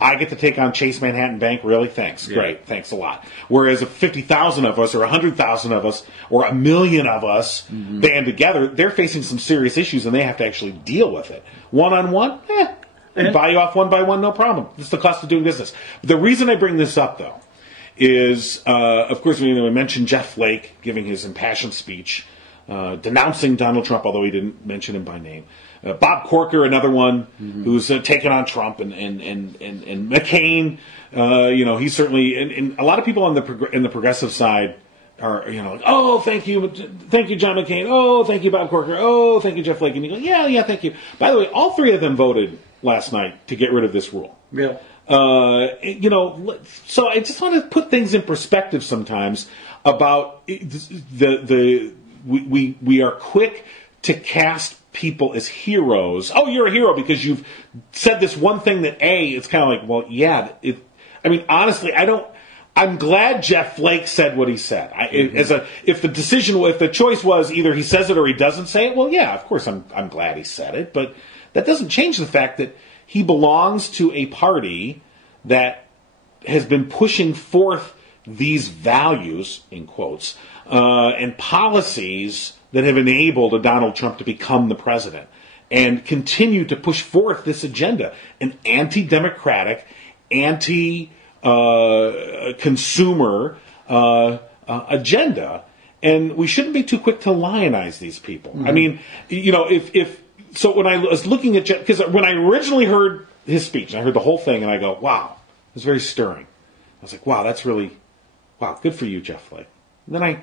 I get to take on Chase Manhattan Bank. Really? Thanks. Yeah. Great. Thanks a lot. Whereas if 50,000 of us or 100,000 of us or 1 million of us band together, they're facing some serious issues and they have to actually deal with it. One-on-one, buy you off one by one, no problem. It's the cost of doing business. But the reason I bring this up, though, is, of course, we mentioned Jeff Flake giving his impassioned speech, denouncing Donald Trump, although he didn't mention him by name. Bob Corker, another one who's taking on Trump, and McCain. He's certainly, and a lot of people on the progressive side are, oh, thank you, John McCain. Oh, thank you, Bob Corker. Oh, thank you, Jeff Flake. And you go, yeah, thank you. By the way, all three of them voted last night to get rid of this rule. Yeah. So I just want to put things in perspective sometimes about we are quick to cast people as heroes. Oh, you're a hero because you've said this one thing that it's kind of like, well, yeah. Honestly, I'm glad Jeff Flake said what he said. If the choice was either he says it or he doesn't say it, well, yeah, of course I'm glad he said it, but that doesn't change the fact that he belongs to a party that has been pushing forth these values, in quotes, and policies that have enabled a Donald Trump to become the president and continue to push forth this agenda, an anti-democratic, anti-consumer agenda. And we shouldn't be too quick to lionize these people. Mm-hmm. I mean, so when I was looking at Jeff, because when I originally heard his speech, and I heard the whole thing, and I go, wow, it was very stirring. I was like, wow, good for you, Jeff Flake. And then I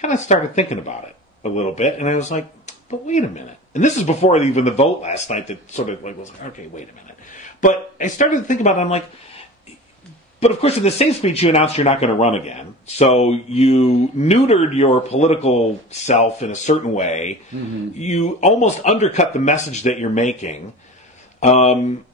kind of started thinking about it a little bit, and I was like, but wait a minute. And this is before even the vote last night that sort of was like, okay, wait a minute. But I started to think about it, I'm like, but of course in the same speech you announced you're not going to run again. So you neutered your political self in a certain way. Mm-hmm. You almost undercut the message that you're making. So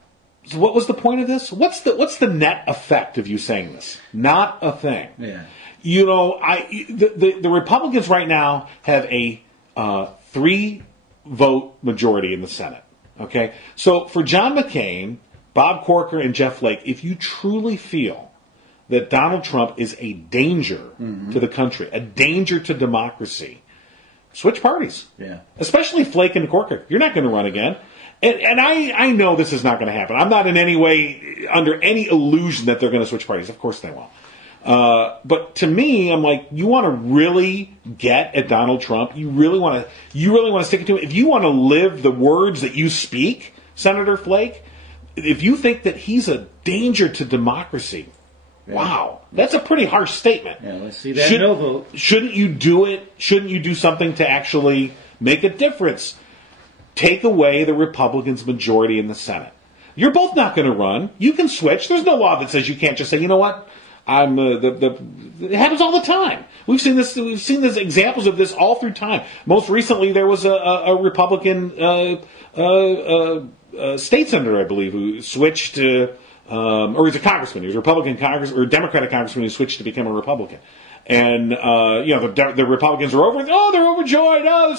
what was the point of this? What's the net effect of you saying this? Not a thing. Yeah. The Republicans right now have a 3-vote majority in the Senate. Okay, so for John McCain, Bob Corker, and Jeff Flake, if you truly feel that Donald Trump is a danger to the country, a danger to democracy, switch parties. Yeah, especially Flake and Corker. You're not going to run again. And I know this is not going to happen. I'm not in any way under any illusion that they're going to switch parties. Of course they won't. But to me, I'm like, you want to really get at Donald Trump? You really want to stick it to him? If you want to live the words that you speak, Senator Flake, if you think that he's a danger to democracy, wow, that's a pretty harsh statement. Yeah, let's see that no vote. Shouldn't you do it? Shouldn't you do something to actually make a difference? Take away the Republicans' majority in the Senate. You're both not going to run. You can switch. There's no law that says you can't just say, you know what? It happens all the time. We've seen this. We've seen this examples of this all through time. Most recently, there was a Republican state senator, I believe, who switched to, or he's a congressman. He was a Republican congressman or Democratic congressman who switched to become a Republican. And the Republicans are over. Oh, they're overjoyed. Oh,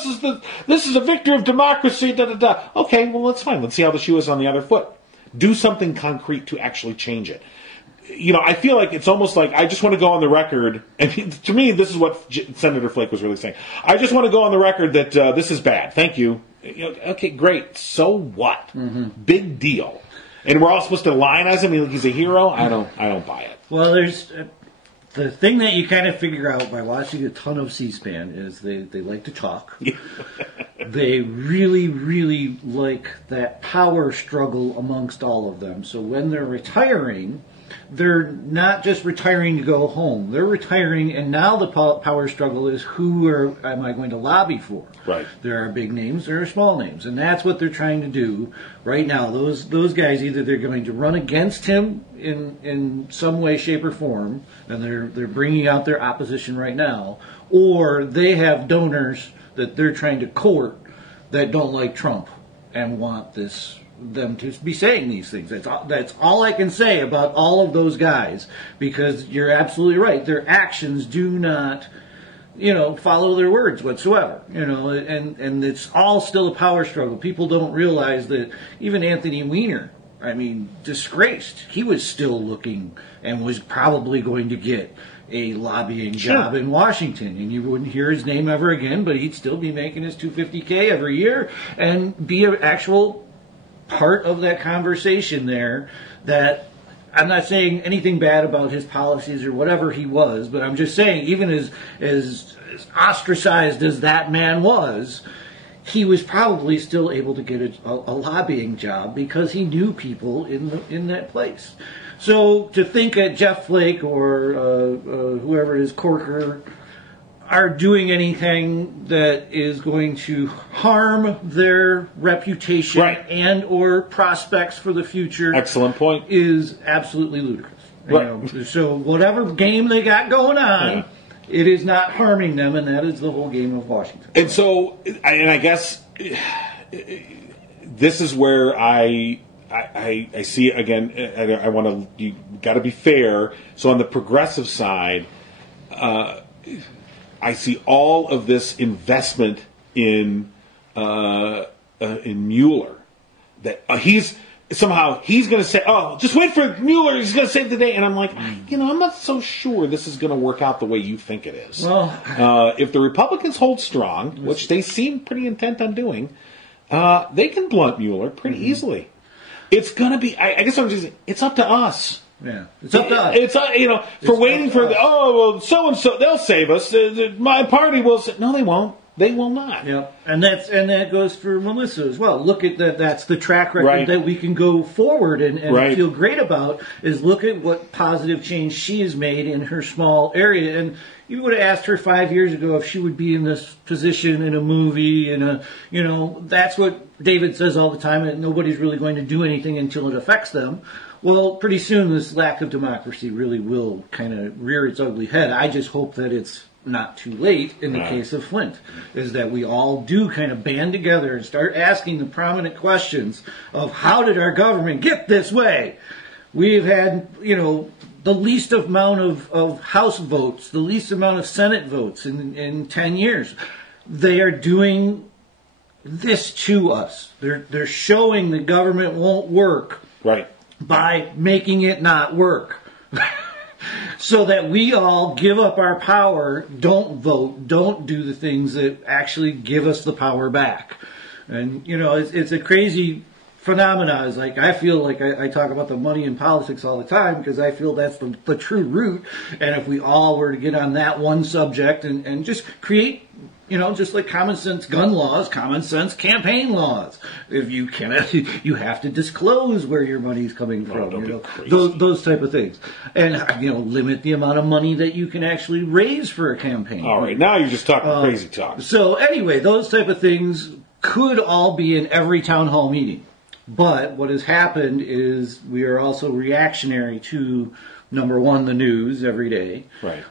this is a victory of democracy. Da da da. Okay, well that's fine. Let's see how the shoe is on the other foot. Do something concrete to actually change it. I feel like it's almost like I just want to go on the record, and to me, this is what Senator Flake was really saying. I just want to go on the record that this is bad. Thank you. Okay, great. So what? Mm-hmm. Big deal. And we're all supposed to lionize him like he's a hero? I don't buy it. Well, there's the thing that you kind of figure out by watching a ton of C-SPAN is they like to talk. They really, really like that power struggle amongst all of them. So when they're retiring, they're not just retiring to go home. They're retiring, and now the power struggle is am I going to lobby for? Right. There are big names, there are small names, and that's what they're trying to do right now. Those guys, either they're going to run against him in some way, shape, or form, and they're bringing out their opposition right now, or they have donors that they're trying to court that don't like Trump and want this them to be saying these things. That's all I can say about all of those guys, because you're absolutely right. Their actions do not, follow their words whatsoever. And it's all still a power struggle. People don't realize that even Anthony Weiner, disgraced. He was still looking and was probably going to get a lobbying job in Washington, and you wouldn't hear his name ever again, but he'd still be making his $250K every year and be an actual part of that conversation there. That I'm not saying anything bad about his policies or whatever he was, but I'm just saying, even as ostracized as that man was, he was probably still able to get a lobbying job because he knew people in that place. So to think that Jeff Flake or whoever it is, Corker, are doing anything that is going to harm their reputation and or prospects for the future, excellent point, is absolutely ludicrous. So whatever game they got going on, it is not harming them, and that is the whole game of Washington. And so, I guess this is where I see again. I want to. You got to be fair. So on the progressive side, I see all of this investment in Mueller. That he's going to say, "Oh, just wait for Mueller. He's going to save the day." And I'm like, I'm not so sure this is going to work out the way you think it is. Well, if the Republicans hold strong, which they seem pretty intent on doing, they can blunt Mueller pretty easily. It's going to be. I guess I'm just. It's up to us. Yeah, it's up to us. It's for waiting for so and so they'll save us. My party will say no, they won't. They will not. Yeah, and that goes for Melissa as well. Look at that. That's the track record that we can go forward and feel great about. Is look at what positive change she has made in her small area. And you would have asked her 5 years ago if she would be in this position in a movie. That's what David says all the time. That nobody's really going to do anything until it affects them. Well, pretty soon this lack of democracy really will kind of rear its ugly head. I just hope that it's not too late in the case of Flint, is that we all do kind of band together and start asking the prominent questions of how did our government get this way? We've had, the least amount of House votes, the least amount of Senate votes in 10 years. They are doing this to us. They're showing the government won't work by making it not work. So that we all give up our power, don't vote, don't do the things that actually give us the power back. And, it's a crazy phenomena. It's like, I feel like I talk about the money in politics all the time because I feel that's the true root. And if we all were to get on that one subject and just create, just like common sense gun laws, common sense campaign laws. If you cannot, you have to disclose where your money's coming from. Those type of things, and limit the amount of money that you can actually raise for a campaign. All right, now you're just talking crazy talk. So anyway, those type of things could all be in every town hall meeting. But what has happened is we are also reactionary to, number one, the news every day. Right.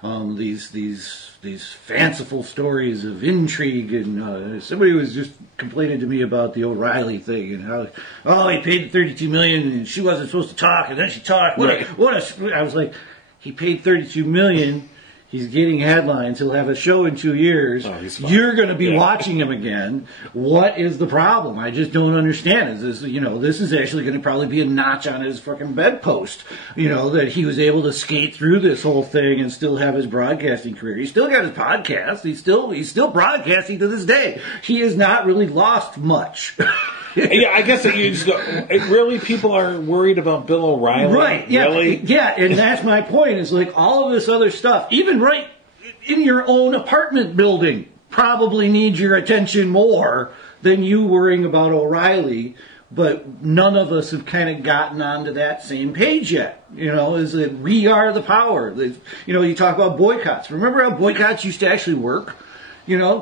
These fanciful stories of intrigue, and somebody was just complaining to me about the O'Reilly thing and how he paid $32 million and she wasn't supposed to talk and then she talked. I was like, he paid $32 million. He's getting headlines. He'll have a show in 2 years. You're going to be watching him again. What is the problem? I just don't understand. This is actually going to probably be a notch on his fucking bedpost. That he was able to skate through this whole thing and still have his broadcasting career. He's still got his podcast. He's still broadcasting to this day. He has not really lost much. Yeah, I guess you just go, really, people are worried about Bill O'Reilly? Right, yeah. Really? Yeah, and that's my point. It's like all of this other stuff, even right in your own apartment building, probably needs your attention more than you worrying about O'Reilly. But none of us have kind of gotten onto that same page yet. Is that we are the power. You talk about boycotts. Remember how boycotts used to actually work?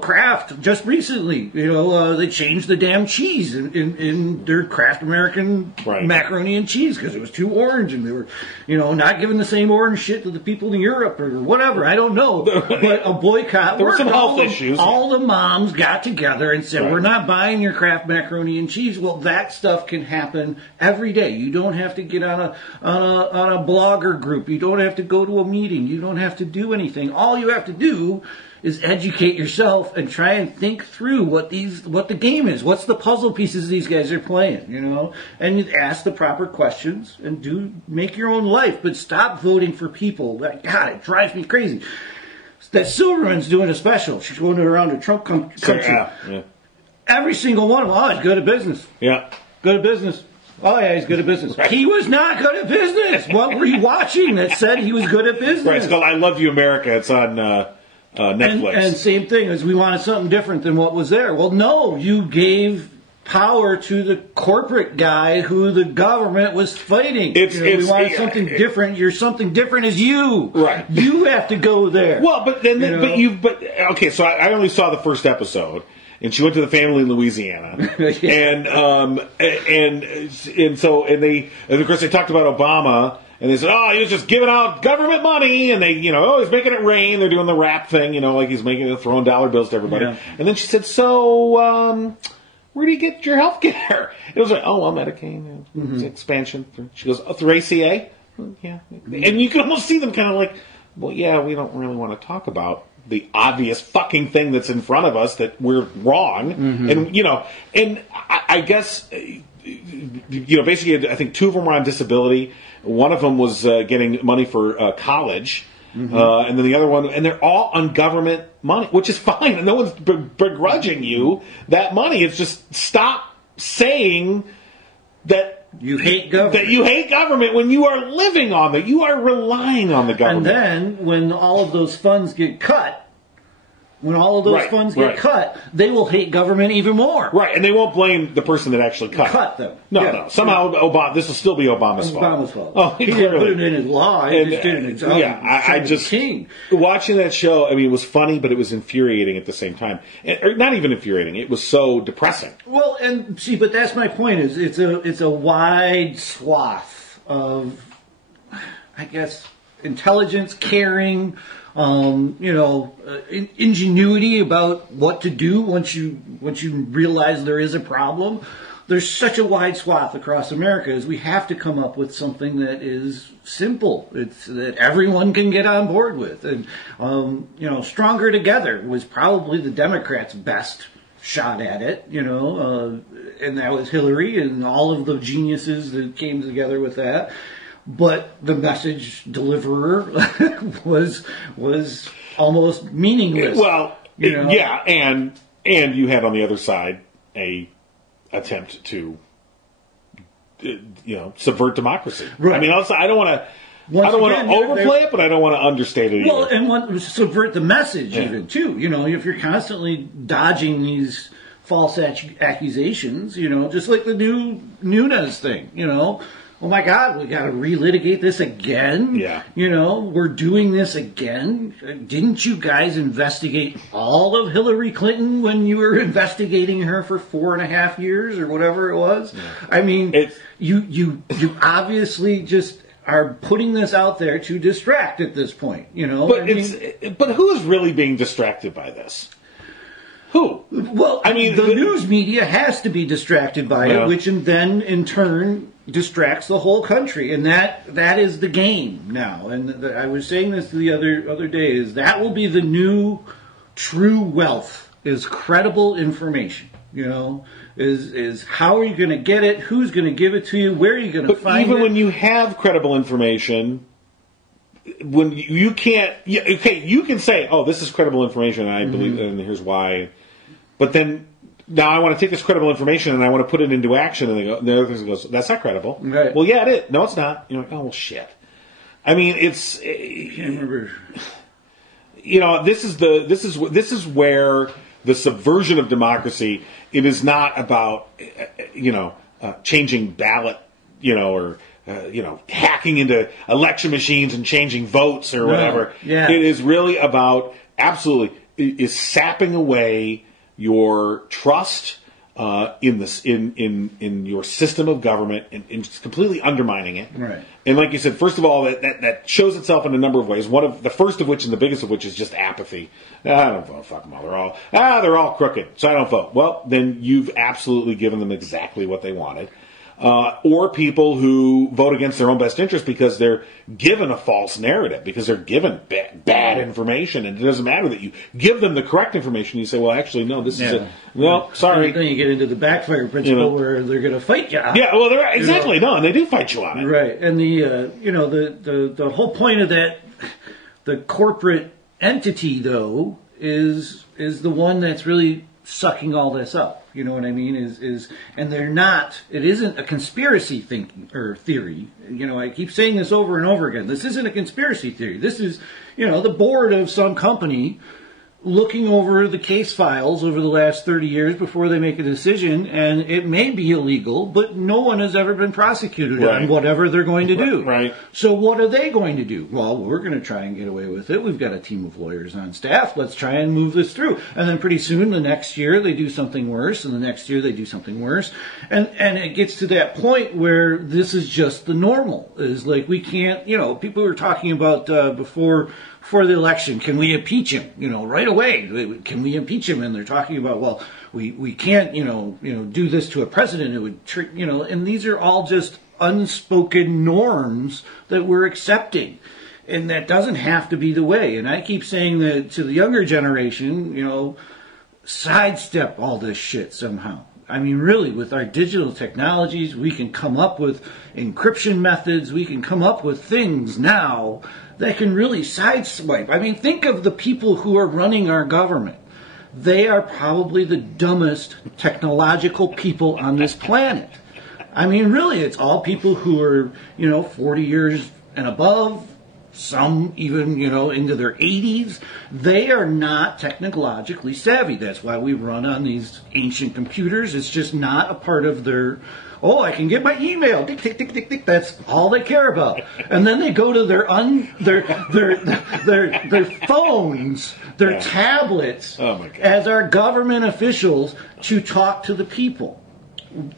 Kraft just recently, they changed the damn cheese in their Kraft American macaroni and cheese because it was too orange, and they were, not giving the same orange shit to the people in Europe or whatever. I don't know, but a boycott. There were some health issues. All the moms got together and said, "We're not buying your Kraft macaroni and cheese." Well, that stuff can happen every day. You don't have to get on a blogger group. You don't have to go to a meeting. You don't have to do anything. All you have to do is educate yourself and try and think through what the game is. What's the puzzle pieces these guys are playing, And you ask the proper questions and make your own life, but stop voting for people. God, it drives me crazy. That Silverman's doing a special. She's going around to Trump country. Yeah. Every single one of them, he's good at business. Yeah. Good at business. Oh, yeah, he's good at business. Right. He was not good at business. What were you watching that said he was good at business? Right, it's called I Love You, America. It's on Netflix. And same thing, as we wanted something different than what was there. Well, no, you gave power to the corporate guy who the government was fighting. We wanted something different. You're something different as you. Right. You have to go there. Well, okay, so I only saw the first episode. And she went to the family in Louisiana, and of course they talked about Obama, and they said, "Oh, he was just giving out government money," and they, he's making it rain. They're doing the rap thing, like he's throwing dollar bills to everybody. Yeah. And then she said, "So, where do you get your health care?" It was like, "Oh, well, Medicaid, expansion." She goes, "Oh, through ACA." Yeah, and you can almost see them kind of like, "Well, yeah, we don't really want to talk about the obvious fucking thing that's in front of us that we're wrong." And and I guess basically I think two of them were on disability. One of them was getting money for college, and then the other one, and they're all on government money, which is fine, and no one's begrudging you that money. It's just stop saying that you hate government. That you hate government when you are living on it. You are relying on the government. And then when all of those funds get cut, cut, they will hate government even more. Right, and they won't blame the person that actually cut them. No. Somehow Obama, this will still be Obama's fault. Oh, he didn't put it in his law. He just did it himself. Yeah, watching that show, it was funny, but it was infuriating at the same time. Or not even infuriating. It was so depressing. Well, and see, but that's my point. Is it's a wide swath of, I guess, intelligence, caring. Ingenuity about what to do once you realize there is a problem. There's such a wide swath across America as we have to come up with something that is simple. It's that everyone can get on board with. And, Stronger Together was probably the Democrats' best shot at it, and that was Hillary and all of the geniuses that came together with that. But the message deliverer was almost meaningless. Well, yeah, and you had on the other side a attempt to subvert democracy. Right. I don't want to overplay it, but I don't want to understate it either. And subvert the message even too. If you're constantly dodging these false accusations, just like the new Nunes thing, oh my God, we got to relitigate this again? Yeah. We're doing this again? Didn't you guys investigate all of Hillary Clinton when you were investigating her for 4.5 years or whatever it was? Yeah. You obviously just are putting this out there to distract at this point, But who is really being distracted by this? Who? Well, the news media has to be distracted by it, which then in turn distracts the whole country, and that is the game now. And I was saying this the other day, is that will be the new true wealth, is credible information. Is how are you going to get it? Who's going to give it to you? Where are you going to find it? Even when you have credible information, when you can't, you can say, "Oh, this is credible information, and I believe, and here's why." But then now I want to take this credible information and I want to put it into action, and the other person goes, "That's not credible." Right. Well, yeah, it is. No, it's not. You're like, "Oh, well, shit." It's. I can't remember. This is where the subversion of democracy. It is not about changing ballot, or hacking into election machines and changing votes or whatever. Yeah. It is really about absolutely is sapping away your trust in this in your system of government and just completely undermining it. Right. And like you said, first of all, that shows itself in a number of ways. One of the first of which and the biggest of which is just apathy. I don't vote. Fuck them all. They're all crooked, so I don't vote. Well, then you've absolutely given them exactly what they wanted. Or people who vote against their own best interest because they're given a false narrative, because they're given bad information, and it doesn't matter that you give them the correct information. You say, well, actually, no, this is it. Well, sorry. Then you get into the backfire principle where they're going to fight you. Yeah, well, they're exactly no, and they do fight you on it. Right, and the whole point of that, the corporate entity though, is the one that's really sucking all this up. You know what I mean? And they're not. It isn't a conspiracy thinking or theory. You know, I keep saying this over and over again. This isn't a conspiracy theory. This is, the board of some company looking over the case files over the last 30 years before they make a decision, and it may be illegal, but no one has ever been prosecuted on whatever they're going to do. Right. So what are they going to do? Well, we're going to try and get away with it. We've got a team of lawyers on staff. Let's try and move this through. And then pretty soon, the next year, they do something worse, and the next year, they do something worse. And it gets to that point where this is just the normal. Is like we can't, people were talking about before the election, can we impeach him? Right away, can we impeach him? And they're talking about, well, we can't, do this to a president. It would, and these are all just unspoken norms that we're accepting, and that doesn't have to be the way. And I keep saying that to the younger generation, sidestep all this shit somehow. I mean, really, with our digital technologies, we can come up with encryption methods. We can come up with things now that can really sideswipe. I mean, think of the people who are running our government. They are probably the dumbest technological people on this planet. I mean, really, it's all people who are, 40 years and above, some even, into their 80s. They are not technologically savvy. That's why we run on these ancient computers. It's just not a part of their, I can get my email. Tick, tick, tick, tick, tick. That's all they care about. And then they go to their phones, their tablets, as our government officials to talk to the people.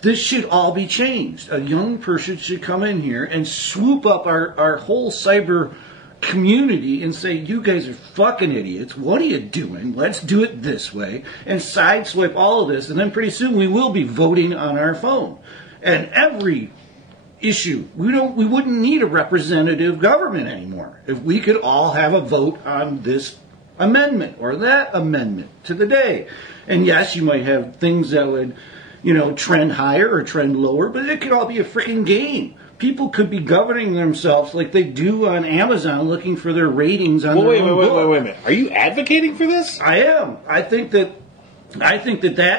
This should all be changed. A young person should come in here and swoop up our whole cyber community and say, you guys are fucking idiots. What are you doing? Let's do it this way, and sideswipe all of this. And then pretty soon we will be voting on our phone. And every issue, we wouldn't need a representative government anymore if we could all have a vote on this amendment or that amendment to the day. And yes, you might have things that would, trend higher or trend lower, but it could all be a freaking game. People could be governing themselves like they do on Amazon, looking for their ratings on their own book. Wait a minute. Are you advocating for this? I am. I think that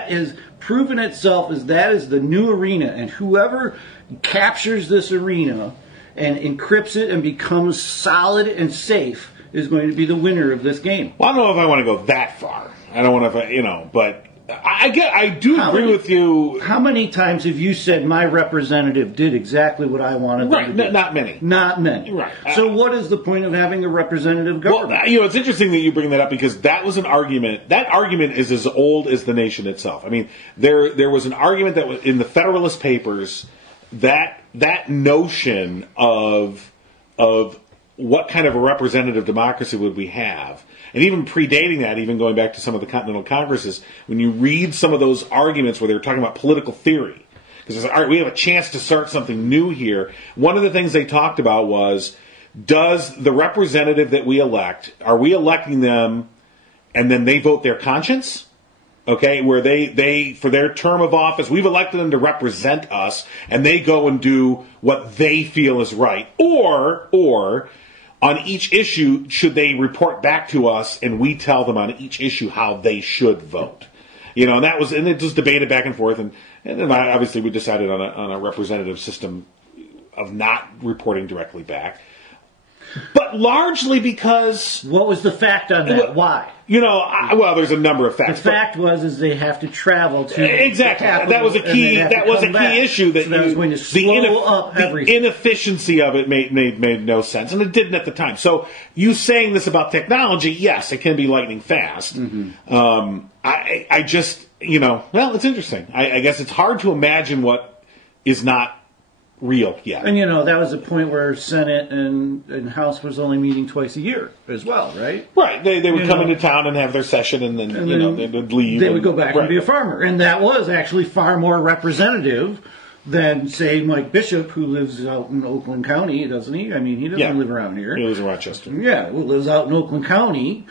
has proven itself as that is the new arena, and whoever captures this arena and encrypts it and becomes solid and safe is going to be the winner of this game. Well, I don't know if I want to go that far. I don't want to, but I do agree with you. How many times have you said my representative did exactly what I wanted them to do? Not many. Not many. Right. So what is the point of having a representative government? Well, it's interesting that you bring that up, because that was an argument. That argument is as old as the nation itself. I mean, there was an argument that was in the Federalist Papers that notion of what kind of a representative democracy would we have. And even predating that, even going back to some of the Continental Congresses, when you read some of those arguments where they were talking about political theory, because all right, we have a chance to start something new here. One of the things they talked about was, does the representative that we elect, are we electing them and then they vote their conscience? Okay, where they for their term of office, we've elected them to represent us, and they go and do what they feel is right. Or on each issue, should they report back to us and we tell them on each issue how they should vote? And it was debated back and forth, and then obviously we decided on a representative system of not reporting directly back. But largely because... What was the fact on that? Why? Well, there's a number of facts. The fact was they have to travel to exactly. the capital, that was a key. That was a key issue. That was going to slow up everything. The inefficiency of it made no sense, and it didn't at the time. So you saying this about technology, yes, it can be lightning fast. Mm-hmm. I just well, it's interesting. I guess it's hard to imagine what is not real yet. And that was the point where Senate and House was only meeting twice a year as well, right? Right. They would come into town and have their session, and then they would leave. They would go back and be a farmer, and that was actually far more representative than, say, Mike Bishop, who lives out in Oakland County, doesn't he? I mean, he doesn't live around here. He lives in Rochester. Yeah, who lives out in Oakland County,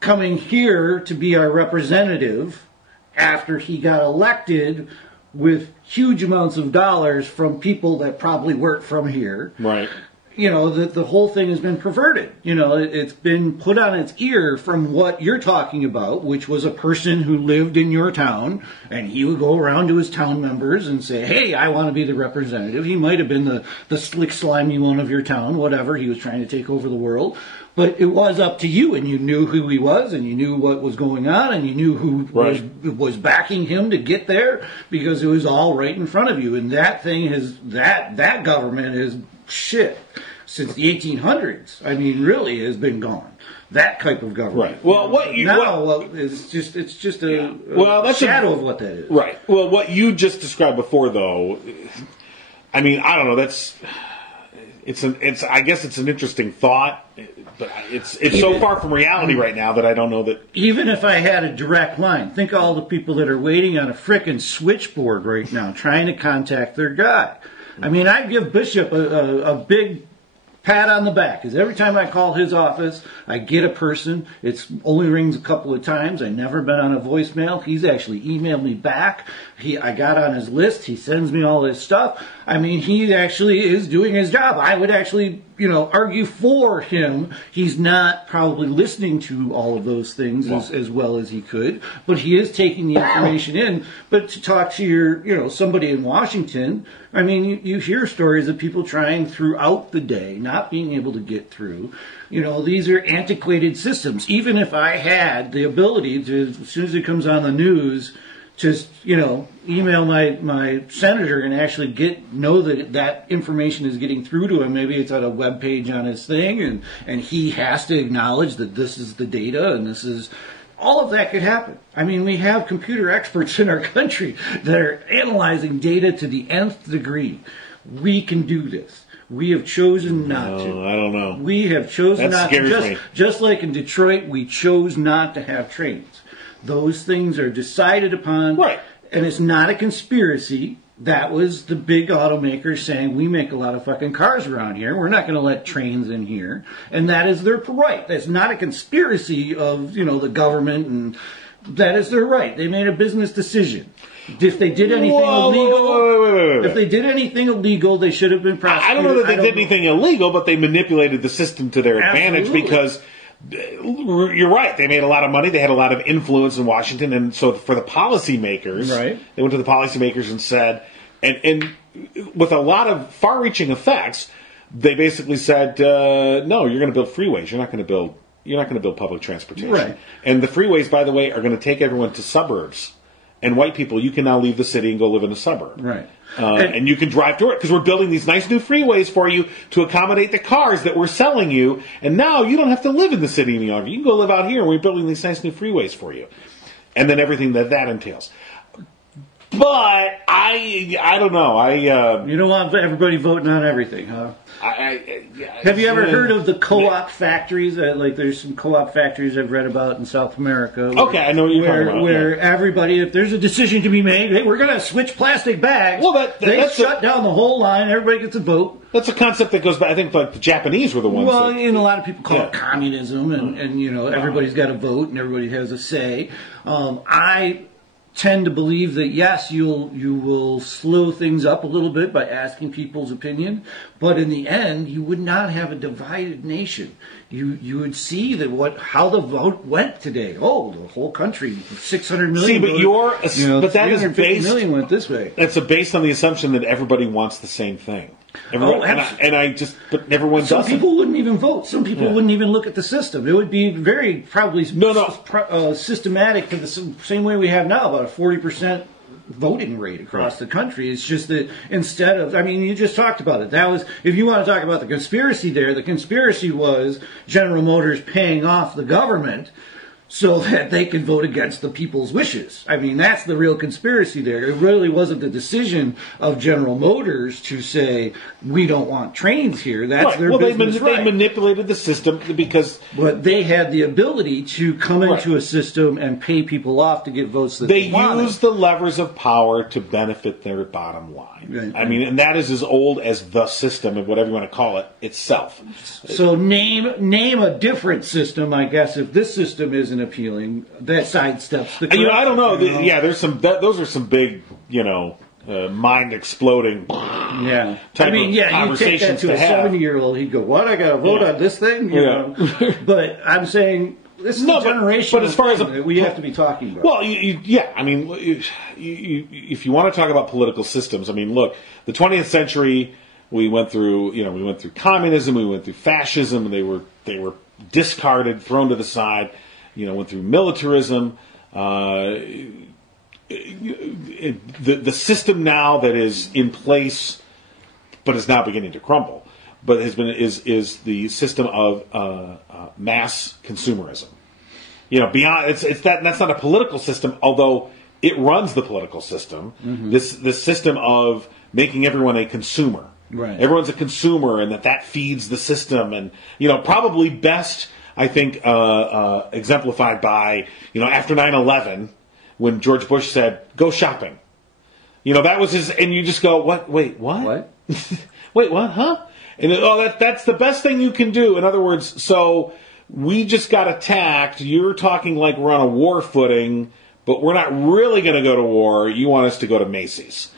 coming here to be our representative after he got elected with huge amounts of dollars from people that probably weren't from here. Right. The whole thing has been perverted. It's been put on its ear from what you're talking about, which was a person who lived in your town, and he would go around to his town members and say, hey, I want to be the representative. He might have been the slick, slimy one of your town, whatever. He was trying to take over the world. But it was up to you, and you knew who he was, and you knew what was going on, and you knew who was backing him to get there, because it was all right in front of you. And that thing that government is shit since the 1800s. I mean, really has been gone. That type of government. Right. Well, it's just a shadow of what that is. Right. Well, what you just described before, though, I mean, I don't know. I guess it's an interesting thought, but it's so far from reality right now that I don't know that. Even if I had a direct line, think of all the people that are waiting on a frickin' switchboard right now trying to contact their guy. I mean, I give Bishop a big pat on the back, because every time I call his office, I get a person. It only rings a couple of times. I've never been on a voicemail. He's actually emailed me back. I got on his list. He sends me all his stuff. I mean, he actually is doing his job. I would actually, argue for him. He's not probably listening to all of those things as well as he could, but he is taking the information in. But to talk to your, somebody in Washington, I mean, you hear stories of people trying throughout the day, not being able to get through. These are antiquated systems. Even if I had the ability to, as soon as it comes on the news, just, email my senator and actually know that information is getting through to him. Maybe it's on a web page on his thing, and he has to acknowledge that this is the data, and this is... All of that could happen. I mean, we have computer experts in our country that are analyzing data to the nth degree. We can do this. We have chosen not to. I don't know. We have chosen not to. Just like in Detroit, we chose not to have trains. Those things are decided upon. Right. And it's not a conspiracy. That was the big automakers saying, we make a lot of fucking cars around here. We're not going to let trains in here. And that is their right. That's not a conspiracy of, the government. And that is their right. They made a business decision. If they did anything illegal, if they did anything illegal, they should have been prosecuted. I don't know that they did anything illegal, but they manipulated the system to their advantage because... You're right. They made a lot of money. They had a lot of influence in Washington, and so for the policymakers, they went to the policymakers and said, and with a lot of far-reaching effects, they basically said, "No, you're going to build freeways. You're not going to build public transportation. Right. And the freeways, by the way, are going to take everyone to suburbs. And white people, you can now leave the city and go live in a suburb. Right. And you can drive to it because we're building these nice new freeways for you to accommodate the cars that we're selling you. And now you don't have to live in the city any longer. You can go live out here, and we're building these nice new freeways for you. And then everything that entails. But I don't know. You don't want everybody voting on everything, huh? Have you ever heard of the co-op factories? There's some co-op factories I've read about in South America. I know what you're talking about. Where everybody, if there's a decision to be made, hey, we're going to switch plastic bags. Well, they shut down the whole line. Everybody gets a vote. That's a concept that goes back. I think the Japanese were the ones. Well, a lot of people call it communism, and everybody's got a vote and everybody has a say. I tend to believe that yes, you will slow things up a little bit by asking people's opinion, but in the end, you would not have a divided nation. you would see that how the vote went today. Oh, the whole country, 600 million. See, but but that is 350 million went this way. That's based on the assumption that everybody wants the same thing. Everyone, but everyone Some doesn't. people wouldn't even vote. Some people wouldn't even look at the system. It would be very probably systematic to the same way we have now, about a 40% voting rate across the country. It's just that instead of, you just talked about it. That was, if you want to talk about the conspiracy there, the conspiracy was General Motors paying off the government so that they could vote against the people's wishes. That's the real conspiracy there. It really wasn't the decision of General Motors to say, we don't want trains here. That's their business right. They manipulated the system because... But they had the ability to come into a system and pay people off to get votes that they wanted. They used the levers of power to benefit their bottom line. Right. And that is as old as the system, and whatever you want to call it, itself. So name a different system, I guess, if this system isn't appealing, that sidesteps the corruption. I don't know. There's some. Those are some big, mind exploding. Yeah. You take that to a 70-year-old, he'd go, "What? I got to vote on this thing?" You know. But I'm saying this is a generational but as far as that we have to be talking about. Well, if you want to talk about political systems, look, the 20th century. We went through communism, we went through fascism, and they were discarded, thrown to the side. Went through militarism. The system now that is in place, but is now beginning to crumble, but is the system of mass consumerism. Beyond that's not a political system, although it runs the political system. Mm-hmm. This system of making everyone a consumer. Right. Everyone's a consumer, and that feeds the system, and probably best. I think exemplified by, after 9/11, when George Bush said, "Go shopping." That was his, and you just go, "What? Wait, what? What? Wait, what? Huh?" And that's the best thing you can do. In other words, so we just got attacked. You're talking like we're on a war footing, but we're not really going to go to war. You want us to go to Macy's.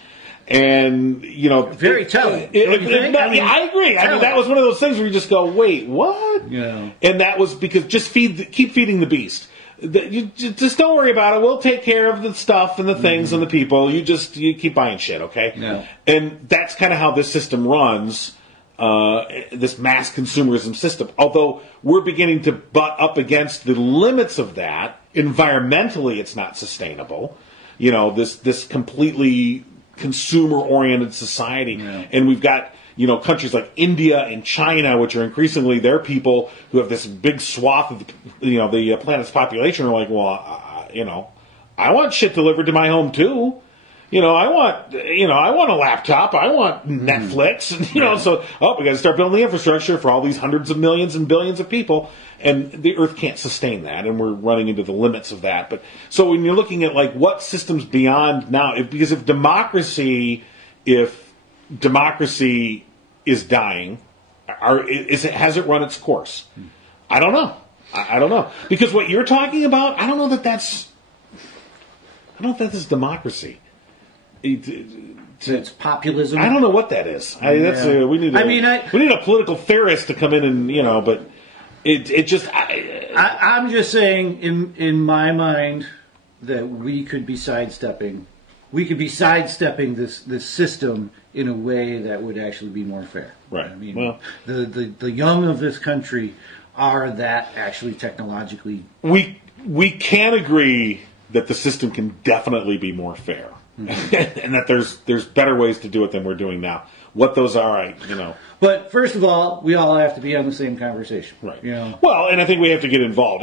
And, very telling. I agree. That was one of those things where you just go, wait, what? Yeah. And that was because just keep feeding the beast. You just don't worry about it. We'll take care of the stuff and the things and the people. You keep buying shit, okay? Yeah. And that's kind of how this system runs, this mass consumerism system. Although we're beginning to butt up against the limits of that. Environmentally, it's not sustainable. This completely consumer-oriented society, and we've got countries like India and China, which are increasingly their people who have this big swath of the planet's population are like, well, I want shit delivered to my home too. I want a laptop. I want Netflix. And, so we got to start building the infrastructure for all these hundreds of millions and billions of people. And the Earth can't sustain that, and we're running into the limits of that. But so when you're looking at like what systems beyond now, because if democracy is dying, has it run its course? I don't know. I don't know, because what you're talking about, I don't know that that's democracy. It's populism. I don't know what that is. We need a political theorist to come in and but. I'm just saying, in my mind, that we could be sidestepping. We could be sidestepping this system in a way that would actually be more fair. Right. The young of this country are that actually technologically. We can agree that the system can definitely be more fair, and that there's better ways to do it than we're doing now. What those are, But first of all, we all have to be on the same conversation. Right. Well, and I think we have to get involved.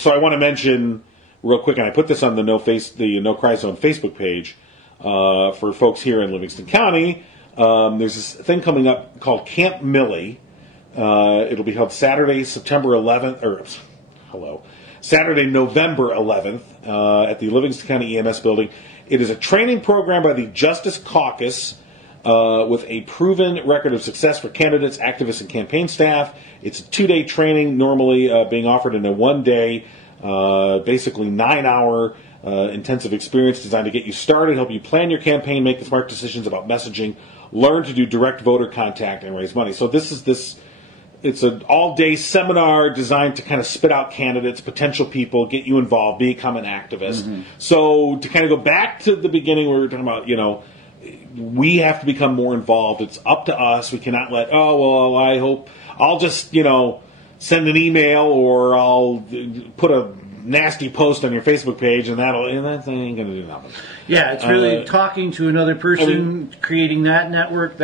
So I want to mention real quick, and I put this on the No Cry Zone Facebook page for folks here in Livingston County. There's this thing coming up called Camp Millie. It'll be held Saturday, Saturday, November 11th at the Livingston County EMS building. It is a training program by the Justice Caucus. With a proven record of success for candidates, activists, and campaign staff. It's a 2-day training, normally being offered in a 1-day, basically 9-hour intensive experience designed to get you started, help you plan your campaign, make the smart decisions about messaging, learn to do direct voter contact, and raise money. So this is it's an all-day seminar designed to kind of spit out candidates, potential people, get you involved, become an activist. So to kind of go back to the beginning where we were talking about, we have to become more involved. It's up to us. We cannot let, I hope, I'll just, send an email or I'll put a nasty post on your Facebook page and that ain't going to do nothing. Yeah, it's really talking to another person, creating that network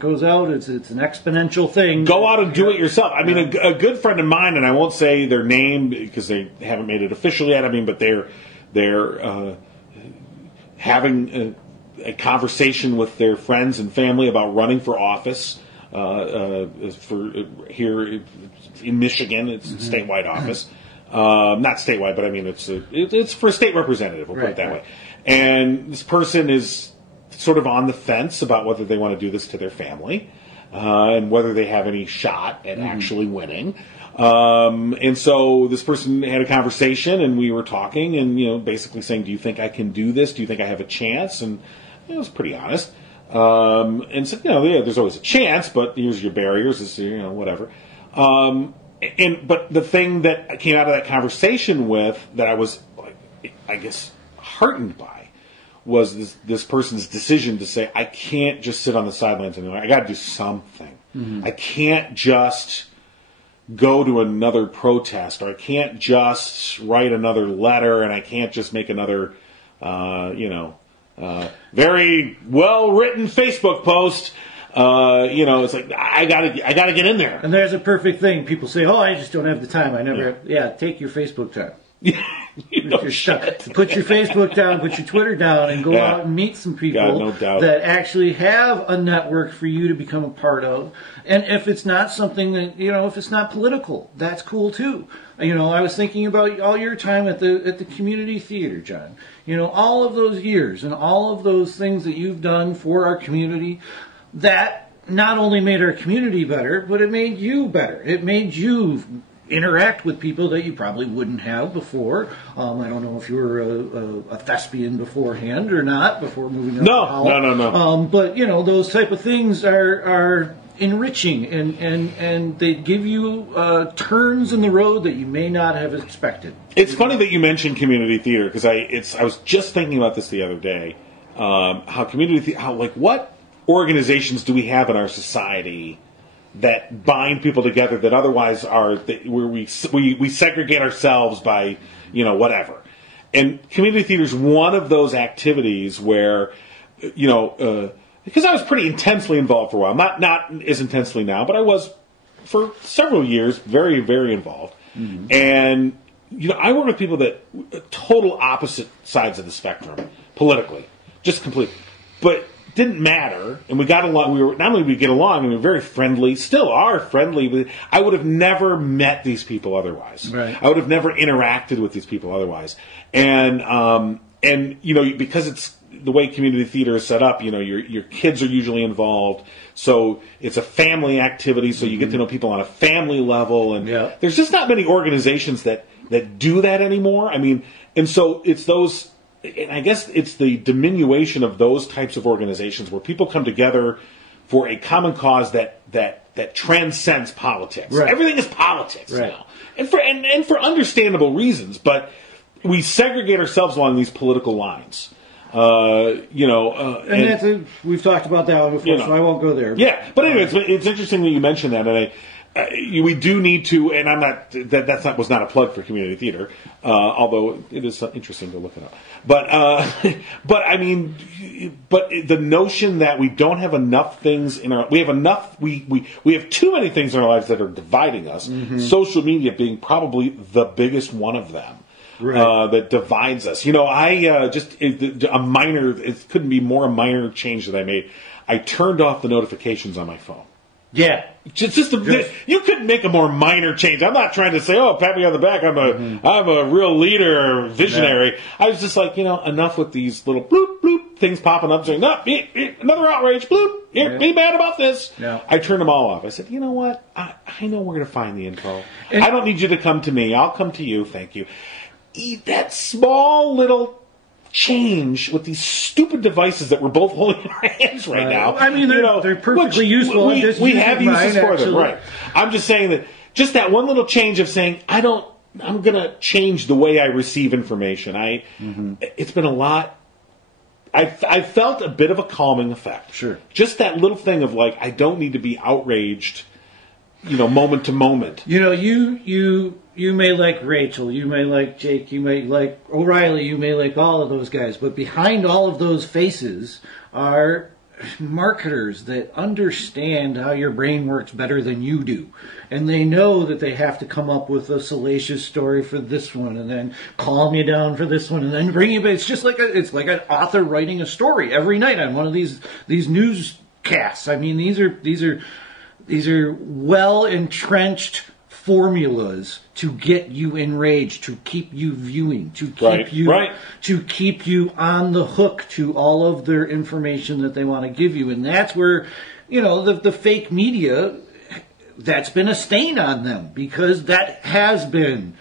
goes out. It's an exponential thing. Go out and do it yourself. I mean, a good friend of mine, and I won't say their name because they haven't made it official yet. I mean, but they're having a conversation with their friends and family about running for office for here in Michigan. It's a statewide office. Not statewide, but I mean it's for a state representative. We'll put it that way. And this person is sort of on the fence about whether they want to do this to their family and whether they have any shot at actually winning. And so this person had a conversation, and we were talking, and basically saying, "Do you think I can do this? Do you think I have a chance?" And it was pretty honest. And said, there's always a chance, but here's your barriers. Is whatever. But the thing that came out of that conversation that I was, I guess, heartened by was this person's decision to say, I can't just sit on the sidelines anymore. I got to do something. I can't just go to another protest, or I can't just write another letter, and I can't just make another, very well-written Facebook post. It's like I gotta get in there. And there's a perfect thing. People say, "Oh, I just don't have the time. I never." Take your Facebook time. Put your Facebook down, put your Twitter down, and go out and meet some people that actually have a network for you to become a part of. And if it's not something that if it's not political, that's cool too. I was thinking about all your time at the community theater, John. All of those years and all of those things that you've done for our community. That not only made our community better, but it made you better. It made you interact with people that you probably wouldn't have before. I don't know if you were a thespian beforehand or not, before moving up to college. No. But, those type of things are enriching, and they give you turns in the road that you may not have expected. It's funny that you mentioned community theater, because I was just thinking about this the other day, how community what organizations do we have in our society that bind people together that otherwise are where we segregate ourselves by whatever. And community theater is one of those activities where because I was pretty intensely involved for a while, not as intensely now, but I was for several years very, very involved. And I work with people that total opposite sides of the spectrum politically, just completely, but didn't matter, and we got along. We were not only we get along, and we were very friendly, still are friendly. But I would have never met these people otherwise. Right. I would have never interacted with these people otherwise. And because it's the way community theater is set up, your kids are usually involved, so it's a family activity. So you get to know people on a family level, and there's just not many organizations that do that anymore. I mean, and so it's those. And I guess it's the diminution of those types of organizations where people come together for a common cause that transcends politics. Right. Everything is politics now, and for understandable reasons. But we segregate ourselves along these political lines. And that's we've talked about that one before, so I won't go there. Yeah, but anyway, it's interesting that you mentioned that, and we do need to, and I'm not. Was not a plug for community theater, although it is interesting to look it up. But I mean, the notion that we don't have enough things we have too many things in our lives that are dividing us. Social media being probably the biggest one of them. Right. That divides us. A minor. It couldn't be more a minor change that I made. I turned off the notifications on my phone. Yeah. You couldn't make a more minor change. I'm not trying to say, pat me on the back. I'm a real leader, visionary. Yeah. I was just like, enough with these little bloop, bloop things popping up saying, no, another outrage, bloop, be mad about this. Yeah. I turned them all off. I said, you know what? I know where to find the info. I don't need you to come to me. I'll come to you. Thank you. That small little change with these stupid devices that we're both holding in our hands right now. I mean, they're perfectly useful. We have uses for them, right? I'm just saying that just that one little change of saying, I'm going to change the way I receive information. It's been a lot. I felt a bit of a calming effect. Sure. Just that little thing of like, I don't need to be outraged, moment to moment. You may like Rachel, you may like Jake, you may like O'Reilly, you may like all of those guys, but behind all of those faces are marketers that understand how your brain works better than you do. And they know that they have to come up with a salacious story for this one, and then calm you down for this one, and then bring you back. It's just like an author writing a story every night on one of these newscasts. I mean, these are well entrenched formulas to get you enraged, to keep you viewing, to keep you on the hook to all of their information that they want to give you. And that's where, the fake media, that's been a stain on them, because that has been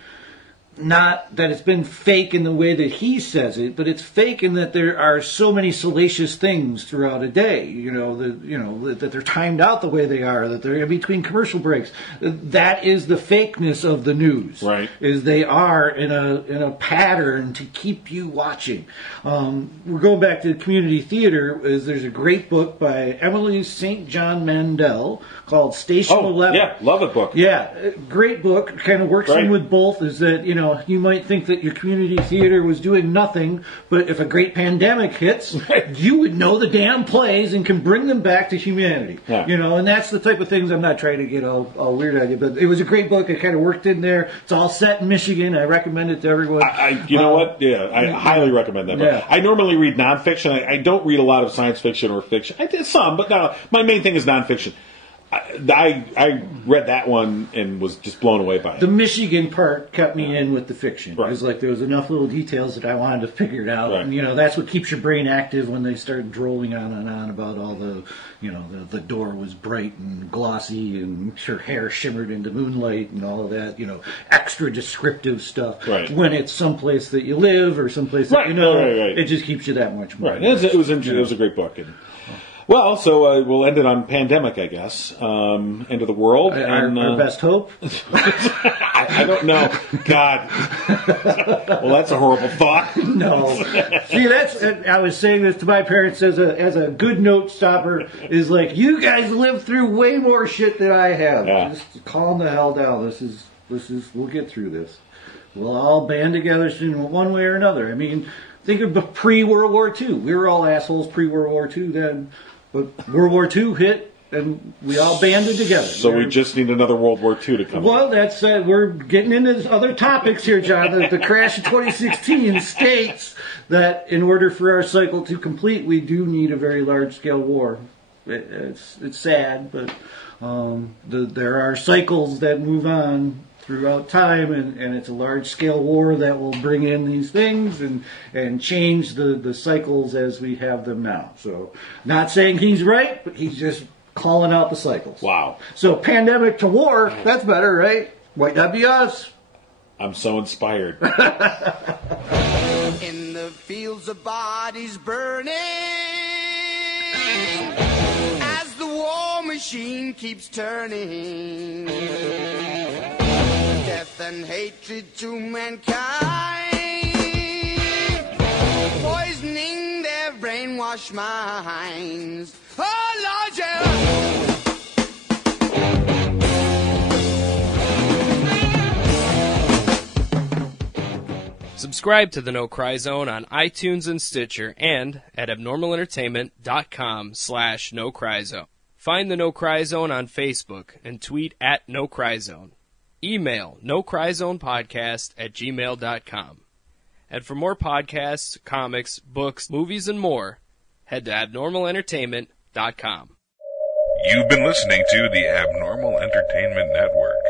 not that it's been fake in the way that he says it, but it's fake in that there are so many salacious things throughout a day. That they're timed out the way they are, that they're in between commercial breaks. That is the fakeness of the news. Right. Is they are in a pattern to keep you watching. We're going back to community theater. There's a great book by Emily St. John Mandel called Station 11. Yeah, love it book. Yeah, great book. Kind of works in with both. Is that you might think that your community theater was doing nothing, but if a great pandemic hits, you would know the damn plays and can bring them back to humanity. Yeah. And that's the type of things. I'm not trying to get all weird at you, but it was a great book. It kind of worked in there. It's all set in Michigan. I recommend it to everyone. You know what? Yeah, I highly recommend that book. Yeah. I normally read nonfiction. I don't read a lot of science fiction or fiction. I did some, but no, my main thing is nonfiction. I read that one and was just blown away by it. The Michigan part kept me in with the fiction. Right. It was like there was enough little details that I wanted to figure it out. Right. And, that's what keeps your brain active when they start drolling on and on about all the, the door was bright and glossy and her hair shimmered in the moonlight and all of that, extra descriptive stuff. Right. When it's someplace that you live or someplace that Right. it just keeps you that much more. Right. It was a great book. Well, so we'll end it on pandemic, I guess. End of the world. Our best hope? I don't know. God. Well, that's a horrible thought. No. See, I was saying this to my parents as a good note stopper, is like, you guys lived through way more shit than I have. Yeah. Just calm the hell down. This is, we'll get through this. We'll all band together soon, one way or another. I mean, think of pre-World War II. We were all assholes pre-World War II then. But World War II hit, and we all banded together. So we just need another World War II to come. Well, that's we're getting into other topics here, John. The crash of 2016 states that in order for our cycle to complete, we do need a very large-scale war. It's sad, but there are cycles that move on throughout time, and it's a large-scale war that will bring in these things and change the cycles as we have them now. So, not saying he's right, but he's just calling out the cycles. Wow. So, pandemic to war, that's better, right? Might not be us. I'm so inspired. In the fields of bodies burning, as the war machine keeps turning, death and hatred to mankind, poisoning their brainwashed minds. Oh, Lord, yeah. Subscribe to the No Cry Zone on iTunes and Stitcher and at abnormalentertainment.com/No Cry Zone. Find the No Cry Zone on Facebook and tweet at No Cry Zone. Email nocryzonepodcast@gmail.com. And for more podcasts, comics, books, movies, and more, head to abnormalentertainment.com. You've been listening to the Abnormal Entertainment Network.